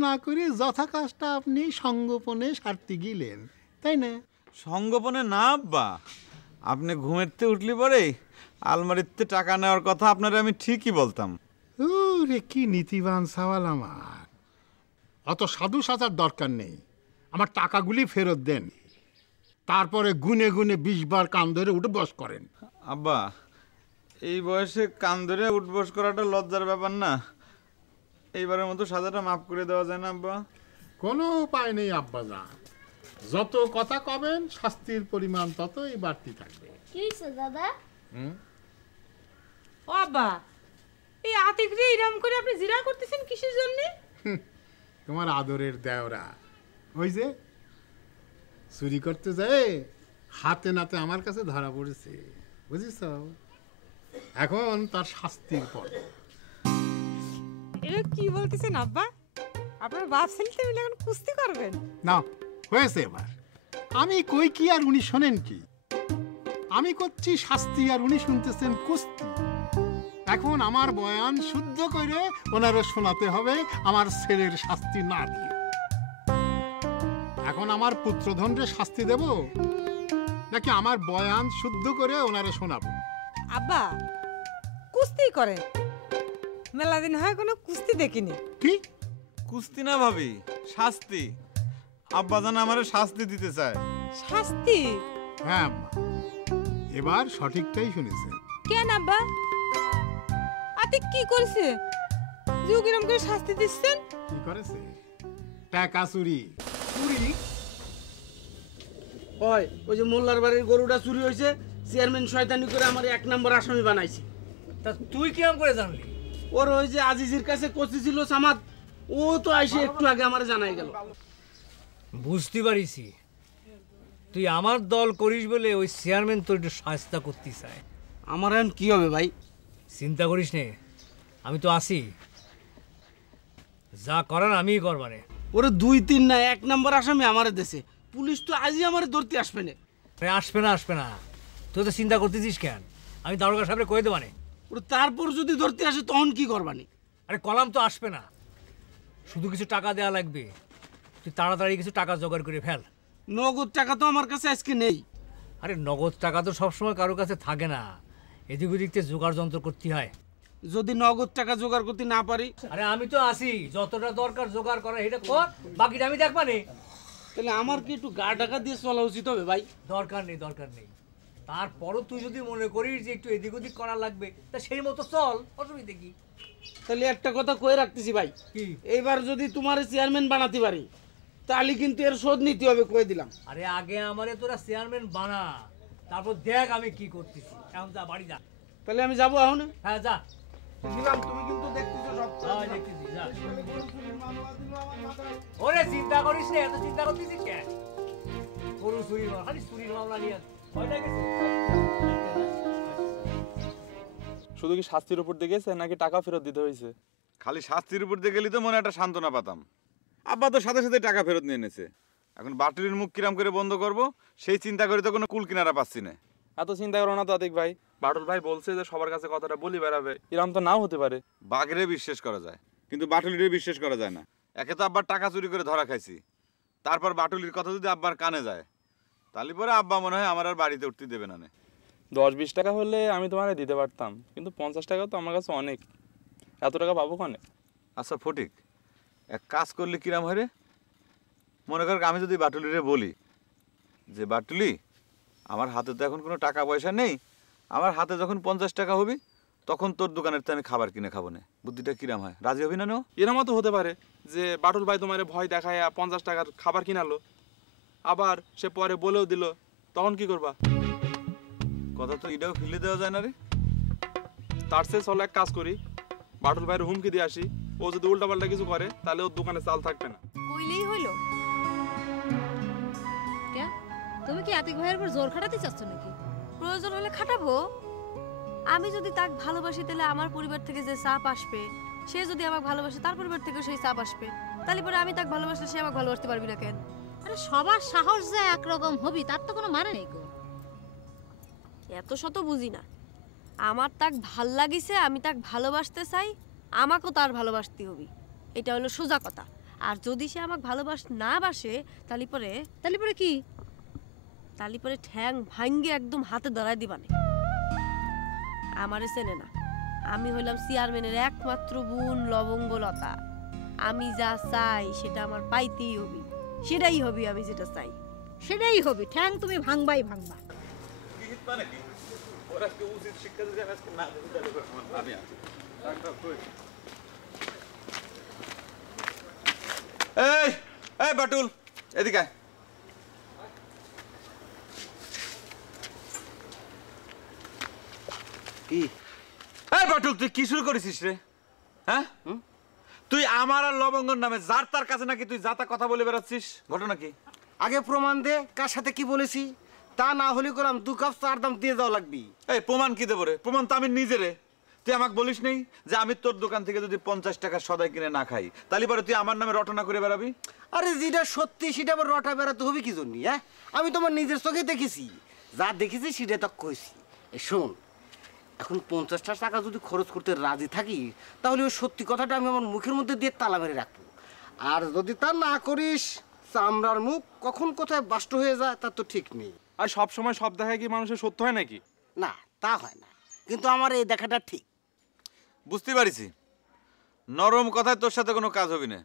না করে যথা কাজটা আপনি সঙ্গোপনে সারতে গেলেন, তাই না? সঙ্গোপনে না আব্বা, আপনি ঘুমেরতে উঠলি পরে আলমারিতে টাকা নেওয়ার কথা আপনারে আমি ঠিকই বলতাম। রে কি নীতিবান সওয়াল আমার। অত সাধু সাজার দরকার নেই, আমার টাকাগুলি ফেরত দেন, তারপরে গুনে গুনে 20 বার কান ধরে উঠে বস করেন। আব্বা, এই বয়সে কান ধরে উঠবস করাটা লজ্জার ব্যাপার না? এইবারের মতো সাজাটা মাফ করে দেওয়া যায় না আব্বা? কোনো উপায় নেই আব্বাজান, যত কথা কবেন শাস্তির পরিমাণ ততই বাড়তি থাকবে। কি হইছে দাদা? ও আব্বা, এই আতিকরে এরকম করে আপনি জিরা করতেছেন কিসের জন্য? তোমার আদরের দেওরা ওই যে চুরি করতে যায় হাতে নাতে আমার কাছে ধরা পড়েছে, বুঝিস? এখন তার শাস্তির পর। এটা কি বলতেছেন আব্বা? আপনার বাপ ছেলে মিলে এখন কুস্তি করবেন? না হয়েছে এবার। আমি কই কি আর উনি শোনেন কি? আমি করছি শাস্তি আর উনি শুনতেছেন কুস্তি। এখন আমার বয়ান শুদ্ধ করে ওনারা শোনাতে হবে আমার ছেলের শাস্তি না দিয়ে। এখন আমার পুত্রধনরে শাস্তি দেব নাকি আমার বয়ান শুদ্ধ করে ওনারা শোনাবো? আব্বা কুস্তি করে, মেলা দিন হয় কোনো কুস্তি দেখিনি। কি কুস্তি না ভাবি, শাস্তি। আব্বাজান আমারে শাস্তি দিতে চায়। শাস্তি? হ্যাঁ, এবার সঠিকটাই শুনেছেন। কেন আব্বা? আতিক কি করেছে যে কিরকম করে শাস্তি দিচ্ছেন? কি করেছে? টাকা চুরি। চুরি? হয় ওই যে মোল্লার বাড়ির গরুটা চুরি হয়েছে, চেয়ারম্যান শয়তানি করে আমার 1 নম্বর আসামি বানাইছি। তা তুই কিরকম করে জানলি? ওর ওই যে আজিজের কাছে কচি ছিল সামাদ, ও তো আইসে একটু আগে আমার জানাই গেল। বুঝতে পারিছি তুই আমার দল করিস বলে ওই চেয়ারম্যান তোর একটু সাহায্য করতে চায়। আমার এখন কি হবে ভাই? চিন্তা করিস নে, আমি তো আছি, যা করার আমিই করবানে। ওরে 2-3 না 1 নম্বর আসামি আমার দেশে, পুলিশ তো আজই আমার ধরতে আসবে না। আসবে না, তুই তো চিন্তা করতেছিস কেন? আমি দারোগা সাহেবরে কয়ে দেবানে। ওরে তারপর যদি ধরতে আসে তখন কি করবানি? আরে কলাম তো আসবে না, শুধু কিছু টাকা দেওয়া লাগবে। তুই তাড়াতাড়ি কিছু টাকা জোগাড় করে ফেল। নগদ টাকা তো আমার কাছে আজকে নেই। আরে নগদ টাকা তো সবসময় কারোর কাছে থাকে না, এদিক ওদিক থেকে জোগাড় যন্ত্র করতে হয়। যদি নগদ টাকা জোগাড় করতে না পারি? আরে আমি তো আছি, যতটা দরকার জোগাড় করা এটা কর, বাকিটা আমি দেখবানে। তাহলে আমার কি একটু গা টাকা দিয়ে চলা উচিত হবে ভাই? দরকার নেই। তারপরও তুই যদি মনে করিস যে একটু এদিক ওদিক করা লাগবে, তা সেই মতো চল, অসুবিধা কি? তাহলে একটা কথা কয়ে রাখতেছি ভাই, এইবার যদি তোমার চেয়ারম্যান বানাতে পারি তাহলে কিন্তু এর শোধ নিতে হবে, কয়ে দিলাম। আরে আগে আমারে তোরা চেয়ারম্যান বানা, তারপর দেখ আমি কি করতেছি। এখন যা, বাড়ি যা। তাহলে আমি যাবো এখন? হ্যাঁ যা। দিলাম, তুমি কিন্তু দেখতেছো সব। হ্যাঁ দেখতেছি, যা। ওরে চিন্তা করিস না, এত চিন্তা করতেছিস কেন? গরু চুরি, খালি চুরির মামলা নিয়ে ভয়টা গেছে। শুধু কি শাস্তির উপর দিয়ে গেছে নাকি টাকা ফেরত দিতে হয়েছে? খালি শাস্তির উপর দিয়ে গেলি তো মনে একটা সান্ত্বনা পাতাম। আব্বা তো সাথে সাথে টাকা ফেরত নিয়ে এনেছে, এখন বাটুলির মুখ কিরাম করে বন্ধ করব সেই চিন্তা করে তো কোনো কুল কিনারা পাচ্ছি না। এত চিন্তা করো না তো আতিক ভাই, বাটুল ভাই বলছে যে সবার কাছে কথাটা বলি বেড়াবে, এরকম তো নাও হতে পারে। বাঘরে বিশ্বাস করা যায় কিন্তু বাটুলিরে বিশ্বাস করা যায় না। একে তো আব্বার টাকা চুরি করে ধরা খাইছি, তারপর বাটুলির কথা যদি আব্বার কানে যায় তাহলে পরে আব্বা মনে হয় আমার আর বাড়িতে উঠতে দেবে না। 10-20 টাকা হলে আমি তোমাকে দিতে পারতাম, কিন্তু 50 টাকা তো আমার কাছে অনেক। এত টাকা পাবো কনে? আচ্ছা ফটিক, এক কাজ করলে কিরাম হয় রে? মনে কর আমি যদি বাটুলিরে বলি যে বাটুলি, আমার হাতে তো এখন কোনো টাকা পয়সা নেই, আমার হাতে যখন 50 টাকা হবি তখন তোর দোকানের তো আমি খাবার কিনে খাবো না, বুদ্ধিটা কিরাম হয়? রাজি হবি না? নো এরম তো হতে পারে যে বাটুল ভাই তোমার ভয় দেখায় 50 টাকার খাবার কিনালো, আবার সে পরে বলেও দিল, তখন কি করবা? কথা তো এটাও ফেলে দেওয়া যায় না রে। তার চেয়ে চলো এক কাজ করি, বাটুল ভাইয়ের হুমকি দিয়ে আসি, ও যদি উল্টাপাল্টা কিছু করে তাহলে ওর দোকানে চাল থাকবে না। কইলেই হইল। কে তুমি কি আতিক ভাইয়ের উপর জোর খাটাতে চাচ্ছ নাকি? প্রয়োজন হলে খাটাবো। আমি যদি তাকে ভালোবাসি তাহলে আমার পরিবার থেকে যে চাপ আসবে, সে যদি আমাকে ভালোবাসে তার পরিবার থেকে সেই চাপ আসবে, তাহলে পরে আমি তাকে ভালোবাসলে সে আমাকে ভালোবাসতে পারবি না কেন? আরে সবার সাহস যে একরকম হবি তার তো কোনো মানে নেই গো। এত শত বুঝি না। আমার তাক ভাল লাগিছে, আমি তাক ভালোবাসতে চাই, আমাকেও তার ভালোবাসতে হবি, এটা হলো সোজা কথা। আর যদি সে আমাকে না বাসে তাহলে পরে কি? তাহলে পরে ঠ্যাং ভাঙ্গে একদম হাতে ধরায় দিবানে। আমারে চেনে না, আমি হইলাম চেয়ারম্যানের একমাত্র বোন লবঙ্গলতা। আমি যা চাই সেটা আমার পাইতেই হবি, সেটাই হবি। আমি যেটা চাই সেটাই হবি। ঠ্যাং তুমি ভাঙবাই ভাঙবা। এই এই বাটুল এদিকে আয়। কি এই বাটুল তুই কি শুরু করেছিস রে? হ্যাঁ, তুই আমার আর লবঙ্গর নামে যার তার কাছে নাকি তুই যা তা কথা বলে বেড়াচ্ছিস, ঘটনা কি? আগে প্রমাণ দে কার সাথে কি বলেছি, তা না হলে করাম 2 কাপ চার দাম দিয়ে যাওয়া লাগবি। এই প্রমাণ কি দেবো রে? প্রমাণ তো আমি নিজে রে। তুই আমাকে বলিস নেই যে আমি তোর দোকান থেকে যদি 50 টাকার সদাই কিনে না খাই তাহলে পরে তুই আমার নামে রটনা করে বেড়াবি? আরে যেটা সত্যি সেটা আবার রটা বেড়াতে হবে কি জন্য? হ্যাঁ, আমি তোমার নিজের চোখে দেখেছি, যা দেখেছি সেটা তো কইছি। শোন, এখন 50 টাকা যদি খরচ করতে রাজি থাকি তাহলে ওই সত্যি কথাটা আমি আমার মুখের মধ্যে দিয়ে তালা মেরে রাখবো। আর যদি তা না করিস, চামড়ার মুখ কখন কোথায় বাষ্ট হয়ে যায় তার তো ঠিক নেই। আর সব সময় সব দেখা কি মানুষের সত্য হয় নাকি? না, তা হয় না, কিন্তু আমার এই দেখাটা ঠিক। বুঝতে পারিছি, নরম কথায় তোর সাথে কোনো কাজ হবে না।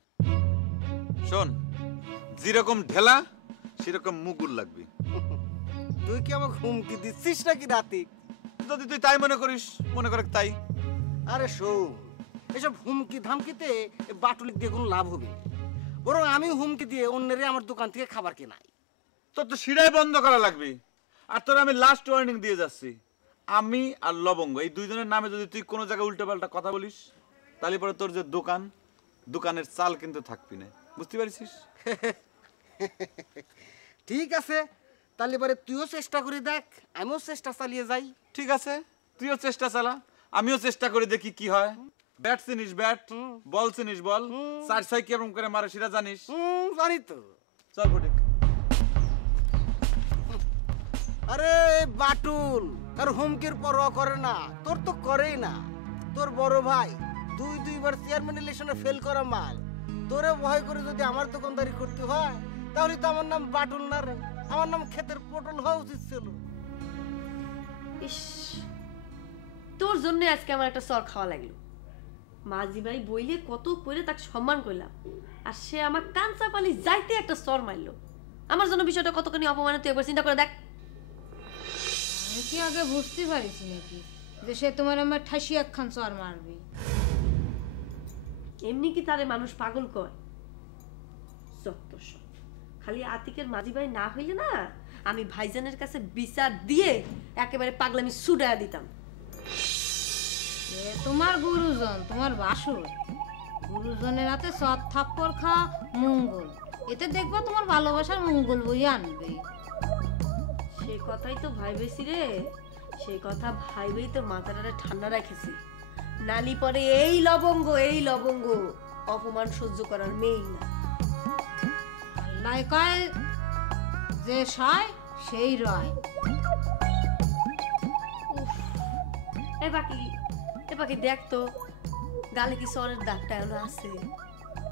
শোন, যেরকম ঢেলা সেরকম মুগুর লাগবে। তুই কি আমাকে হুমকি দিচ্ছিস নাকি রাতে? যদি তুই তাই মনে করিস, মনে করে তাই। আরে শোন, এসব হুমকি ধামকিতে বাটুলি দিয়ে কোনো লাভ হবে না, বরং আমি হুমকি দিয়ে অন্যেরে আমার দোকান থেকে খাবার কেনাই। তোর তো সিঁড়াই বন্ধ করা লাগবে। আর তোর আমি লাস্ট ওয়ার্নিং দিয়ে যাচ্ছি, আমি আর লবঙ্গ এই দুইজনের নামে যদি তুই কোনো জায়গায় উল্টোপাল্টা কথা বলিস তাহলে পরে তোর যে দোকানের চাল কিন্তু থাকবি না, বুঝতে পারছিস? ঠিক আছে, তাহলে এবারে তুইও চেষ্টা করে দেখ, আমিও চেষ্টা চালিয়ে যাই। ঠিক আছে, তুইও চেষ্টা চালা, আমিও চেষ্টা করে দেখি কি হয়। ব্যাট চিনিস ব্যাট, বল চিনিস বল, 4-6 কেমন করে মারে সেটা জানিস? জানি তো। চল ফটিক। আরে বাটুল আর হুমকির পরোয়া করে না, তোর তো করেই না। তোর বড় ভাই 2-2বার চেয়ারম্যান ইলেকশনে ফেল করা মাল, তোরে ভয় করে যদি আমার দোকানদারি করতে হয় তাহলে তো আমার নাম বাটুল না রে, আমার নাম ক্ষেতের পটল হওয়া উচিত ছিল। ইস, তোর জন্য আজকে আমার একটা চর খাওয়া লাগলো। মাঝি ভাই বইলে কত করে তাকে সম্মান করলাম, আর সে আমার কাঁচা পালি যাইতে একটা চর মারলো। আমার জন্য বিষয়টা কতখানি অপমানিত, তুই একবার চিন্তা করে দেখ। আমি কি আগে বুঝতে পারিস নাকি যে সে তোমার আমার ঠাসি একখান চর মারবে? এমনি কি তারে মানুষ পাগল কয়? যত সব, খালি আতিকের মাঝি ভাই না হইলে না আমি ভাইজানের কাছে বিচার দিয়ে একেবারে পাগলামি ছুটায়া দিতাম। তোমার গুরুজন, তোমার বাসুর, গুরুজনের হাতে সৎ থাপ্পড় খাওয়া মঙ্গল, এতে দেখবো তোমার ভালোবাসার মঙ্গল বই আনবে। সেই কথাই তো ভাইবেছি রে, সেই কথা ভাইবেই তো মাথাটা ঠান্ডা রাখেছি। নালি পরে এই লবঙ্গ অপমান সহ্য করার মেয়েই না। আল্লাহ কয় যে সয় সেই রয়। এ বাকি দেখ তো গালে কি সরের দাগটা এখনো আছে।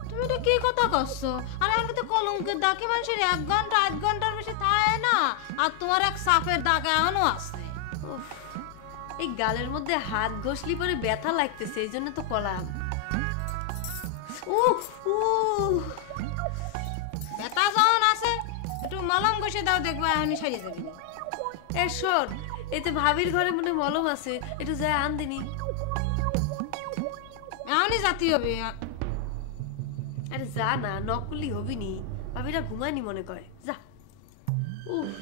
তুমি এটা কি কথা করছো? আর আমি তো কলঙ্কের দাগ মানুষের 1 ঘন্টা 8 ঘন্টার বেশি থাকে না, আর তোমার এক সাপের দাগ এখনো আছে। উফ, এই গালের মধ্যে হাত ঘষলি পরে ব্যথা লাগতেছে, এই জন্য তো কলাম। উফ উফ, ব্যথা যখন আছে একটু মলম ঘষে দাও, দেখবা এখনই সারিয়ে যাবি। এ শোন, এতে ভাবির ঘরে মনে মলম আছে, একটু যায় আন দিনি। এখনই জাতি হবে। আরে যা না, নকলি হবি নি, ভাবিরা ঘুমায়নি মনে করে, যা। উফ,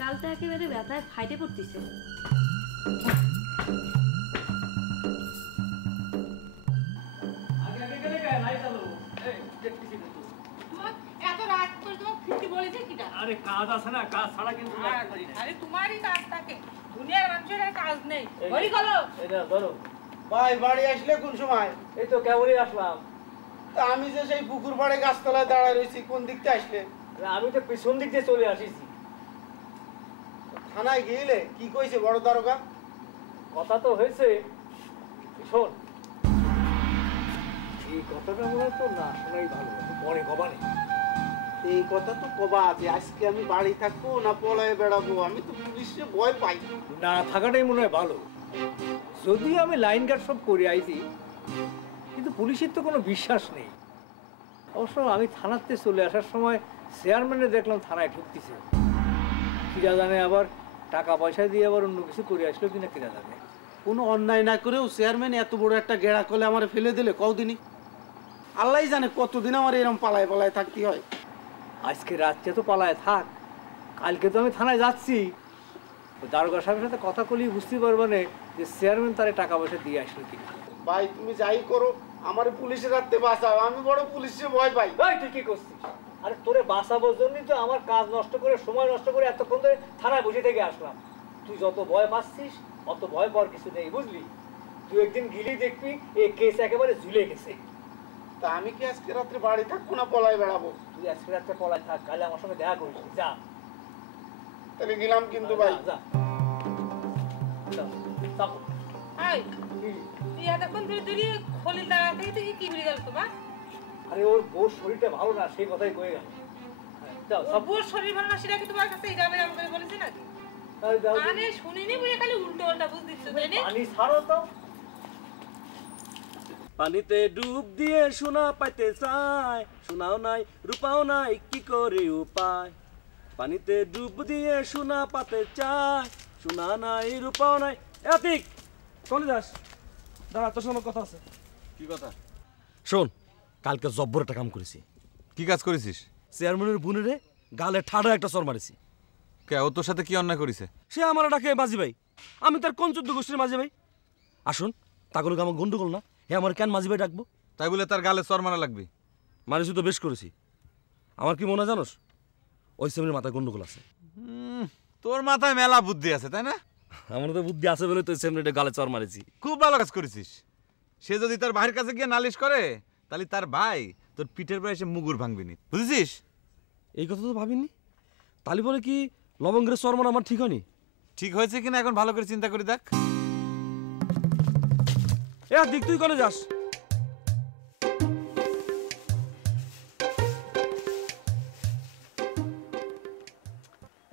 গালটা একেবারে ব্যথায় ফাইটে পড়তেছে। আরে কাজ আছে না, কাজ ছাড়া কিন্তু আরে তোমারই কাজ থাকে, দুনিয়ার মানুষের আর কাজ নেই। বলি গেলো এটা ধরো ভাই বাড়ি আসলে কোন সময়? এই তো কেবলই আসলাম। তা আমি যে সেই পুকুর পাড়ে গাছতলায় দাঁড়ায় রয়েছি, কোন দিকতে আসলে? আমি তো পিছন দিক দিয়ে চলে আসিছি। থানায় গিয়েলে কি কইছে বড় দারোগা? কথা তো হয়েছে, শোন এই কথাটা মনে তো না শোনাই ভালো, পরে কবানে। এই কথা তো কবা আছে, আজকে আমি বাড়ি থাকবো না পলায়ে বেড়াবো? আমি তো পুলিশে ভয় পাই। না থাকাটাই মনে হয় ভালো। যদিও আমি লাইন গার্ড সব করে আইছি, কিন্তু পুলিশের তো কোনো বিশ্বাস নেই। অবশ্য আমি থানাতে চলে আসার সময় চেয়ারম্যানে দেখলাম থানায় ঢুকতেছে। কিরা জানে আবার টাকা পয়সা দিয়ে আবার অন্য কিছু করে আসলো কিনা কিরা জানে। কোনো অন্যায় না করেও চেয়ারম্যান এত বড় একটা গেড়া কলে আমার ফেলে দিলে কদিনই, আল্লাহ জানে কতদিন আমার এরকম পালায় পালায় থাকতে হয়। আজকে রাত্রে তো পালায় থাক, কালকে তো আমি থানায় যাচ্ছি। দারোগা সাহেবের সাথে কথা বলি বুঝতে পারবো না যে চেয়ারম্যান তারে টাকা পয়সা দিয়ে আসলো কিনা। ভাই তুমি যাই করো, আমার পুলিশের হাতে বাঁচাও, আমি বড় পুলিশে ভয় পাই। ভাই তুই কি করছিস? আরে তোরে বাঁচাবোর জন্যই তো আমার কাজ নষ্ট করে সময় নষ্ট করে এতক্ষণ ধরে থানায় বসে থেকে আসলাম। তুই যত ভয় পাচ্ছিস অত ভয় পাওয়ার কিছু নেই, বুঝলি? তুই একদিন গিলি দেখবি এই কেস একেবারে ঝুলে গেছে। তা আমি কি আজকে রাত্রে বাড়ি থাকবো না পলায় বেড়াবো? তুই আজকে রাত্রে পলায় থাক, কালে আমার সঙ্গে দেখা করিস, যা। তাহলে গেলাম কিন্তু ভাই। যা তুই এতক্ষণ ধরে ধরে খলিল দাঁড়া থেকে তুই কি ভুলে গেল তোমার? আরে ওর বউর শরীরটা ভালো না, সেই কথাই কয়ে গেল। বউর শরীর ভালো না সেটা কি তোমার কাছে এরাম এরাম করে বলেছে নাকি? মানে শুনিনি বলে খালি উল্টো পাল্টা বুঝ দিচ্ছ, তাই না? পানি ছাড়ো তো। পানিতে ডুব দিয়ে সোনা পাইতে চায়, সোনাও নাই রূপাও নাই কি করে উপায়। পানিতে ডুব দিয়ে সোনা পাতে চায়, সোনা নাই রূপাও নাই। এতিক চলে যাস, দাঁড়া তোর সঙ্গে কথা আছে। কি কথা? শোন, কালকে জব্বর একটা কাম করেছি। কি কাজ করেছিস? চেয়ারম্যানের বোনেরে গালে ঠাডা একটা চর মারিছি। কে ও তোর সাথে কি অন্যায় করেছে? সে আমার ডাকে মাঝি ভাই, আমি তার কোন 14 গোষ্ঠীর মাঝি ভাই। আসুন তাগুলো আমার গন্ডগোল না, হে আমার কেন মাঝি ভাই ডাকবো? তাই বলে তার গালে চর মারা লাগবে? মারিছি তো বেশ করেছি। আমার কি মনে জানোস, ওই সেমনির মাথায় গন্ডগোল আছে। তোর মাথায় মেলা বুদ্ধি আছে তাই না? আমার তো বুদ্ধি আছে বলে তো সেমনিটা গালে চর মারিছি। খুব ভালো কাজ করেছিস। সে যদি তার ভাইয়ের কাছে গিয়ে নালিশ করে, তাহলে তার ভাই তোর পিঠের পরে এসে মুগুর ভাঙবিনি, বুঝেছিস? এই কথা তো ভাবিনি। তাহলে বলে কি লবঙ্গের চর মারা আমার ঠিক হয়নি? ঠিক হয়েছে কিনা এখন ভালো করে চিন্তা করে দেখ। এ দিক তুই কোনে যাস?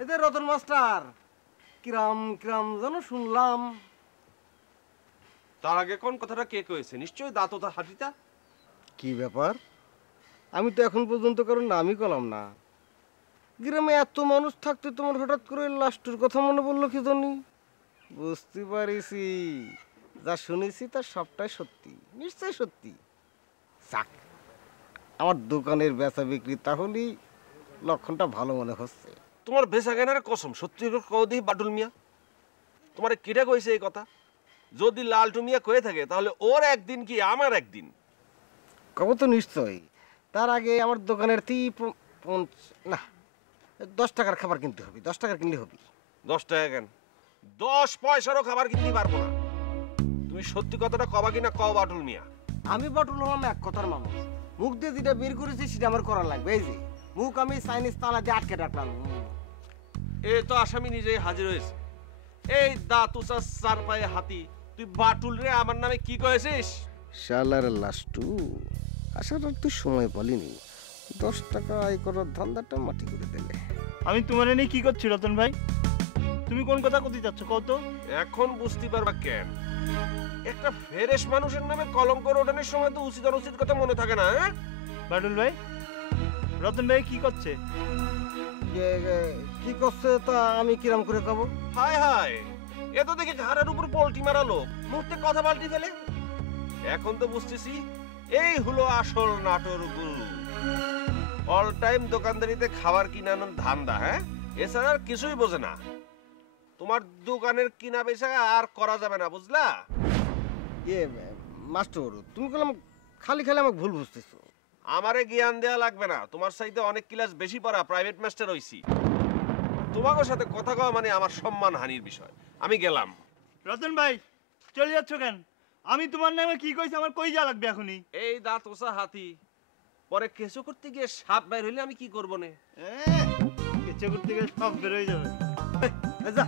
এদের রতন মাস্টার কিরাম কিরাম যেন শুনলাম। তার আগে কোন কথাটা কে কয়েছে? নিশ্চয়ই দাঁত তার হাতিটা। কি ব্যাপার? আমি তো এখন পর্যন্ত কারণ নামই করলাম না। গ্রামে এত মানুষ থাকতে তোমার হঠাৎ করে লাস্টের কথা মনে পড়লো কি জানি? বুঝতে পারিছি, যা শুনেছি তার সবটাই সত্যি, নিশ্চয় সত্যি। যাক, আমার দোকানের বেচা বিক্রি তাহলেই লক্ষণটা ভালো মনে হচ্ছে। তোমার বেচা কেনার কসম সত্যি কও দিই বাটুল মিয়া, তোমার কিটা কইছে এই কথা? যদি লালটু মিয়া কয়ে থাকে তাহলে ওর একদিন কি আমার একদিন? কব তো নিশ্চয়ই। তার আগে আমার দোকানের 10 টাকার খাবার কিনতে হবে। 10 টাকার কিনলে হবে। 10 টাকা কেন? 10 পয়সারও খাবার কিনতে পারবো না। তুমি সত্যি কথাটা কবা কিনা কও বাটুল মিয়া। আমি বাটুল হলাম এক কথার মানুষ। মুখ দিয়ে যেটা বের করেছি সেটা আমার করা লাগবে। এই যে মুখ আমি চাইনিজ তালা দিয়ে আটকে রাখলাম। এই তো আসামি নিজেই হাজির হয়েছে। এই দাতুসা চার পায়ে হাতি, তুই বাটুল রে আমার নামে কি কয়েছিস? শালার লাস্টু, আসার আর তুই সময় বলিনি। 10 টাকা আয় করার ধান্দাটা মাটি করে দিলে। আমি তোমার নিয়ে কি করছি রতন ভাই? তুমি কোন কথা কইতে যাচ্ছ কত? এখন বুঝতে পারবা কেন একটা ফেরেশ মানুষের নামে কলঙ্ক ওঠানোর সময় তো উচিত অনুচিত কথা মনে থাকে না। হ্যাঁ বাটুল ভাই, রতন ভাই কি করছে? কি করছে তা আমি কিরাম করে কব? হায় হায়, এ তো দেখি ঘাড়ের উপর পল্টি মারা লোক, মুহূর্তে কথা পাল্টি ফেলে। এখন তো বুঝতেছি এই হলো আসল নাটোর গুরু। অল টাইম দোকানদারিতে খাবার কিনানোর ধান্দা। হ্যাঁ, এছাড়া আর কিছুই বোঝে না। তোমার দোকানের কিনা বেচা আর করা যাবে না, বুঝলা? মাস্টার, তুমি বললাম খালি খালি আমাকে ভুল বুঝতেছো। আমারে জ্ঞান দেওয়া লাগবে না, তোমার চাইতে অনেক ক্লাস বেশি পড়া প্রাইভেট মাস্টার হইছি। তোমাদের সাথে কথা কওয়া মানে আমার সম্মান হানির বিষয়। আমি গেলাম। রতন ভাই, চলে যাচ্ছ কেন? আমি তোমার নামে কি কইছি আমার কই যা লাগবে এখনই? এই দাঁত ওসা হাতি, পরে কেঁচো করতে গিয়ে সাপ বের হইলে আমি কি করবো নে? কেঁচো করতে গিয়ে সব বের হয়ে যাবে। যা,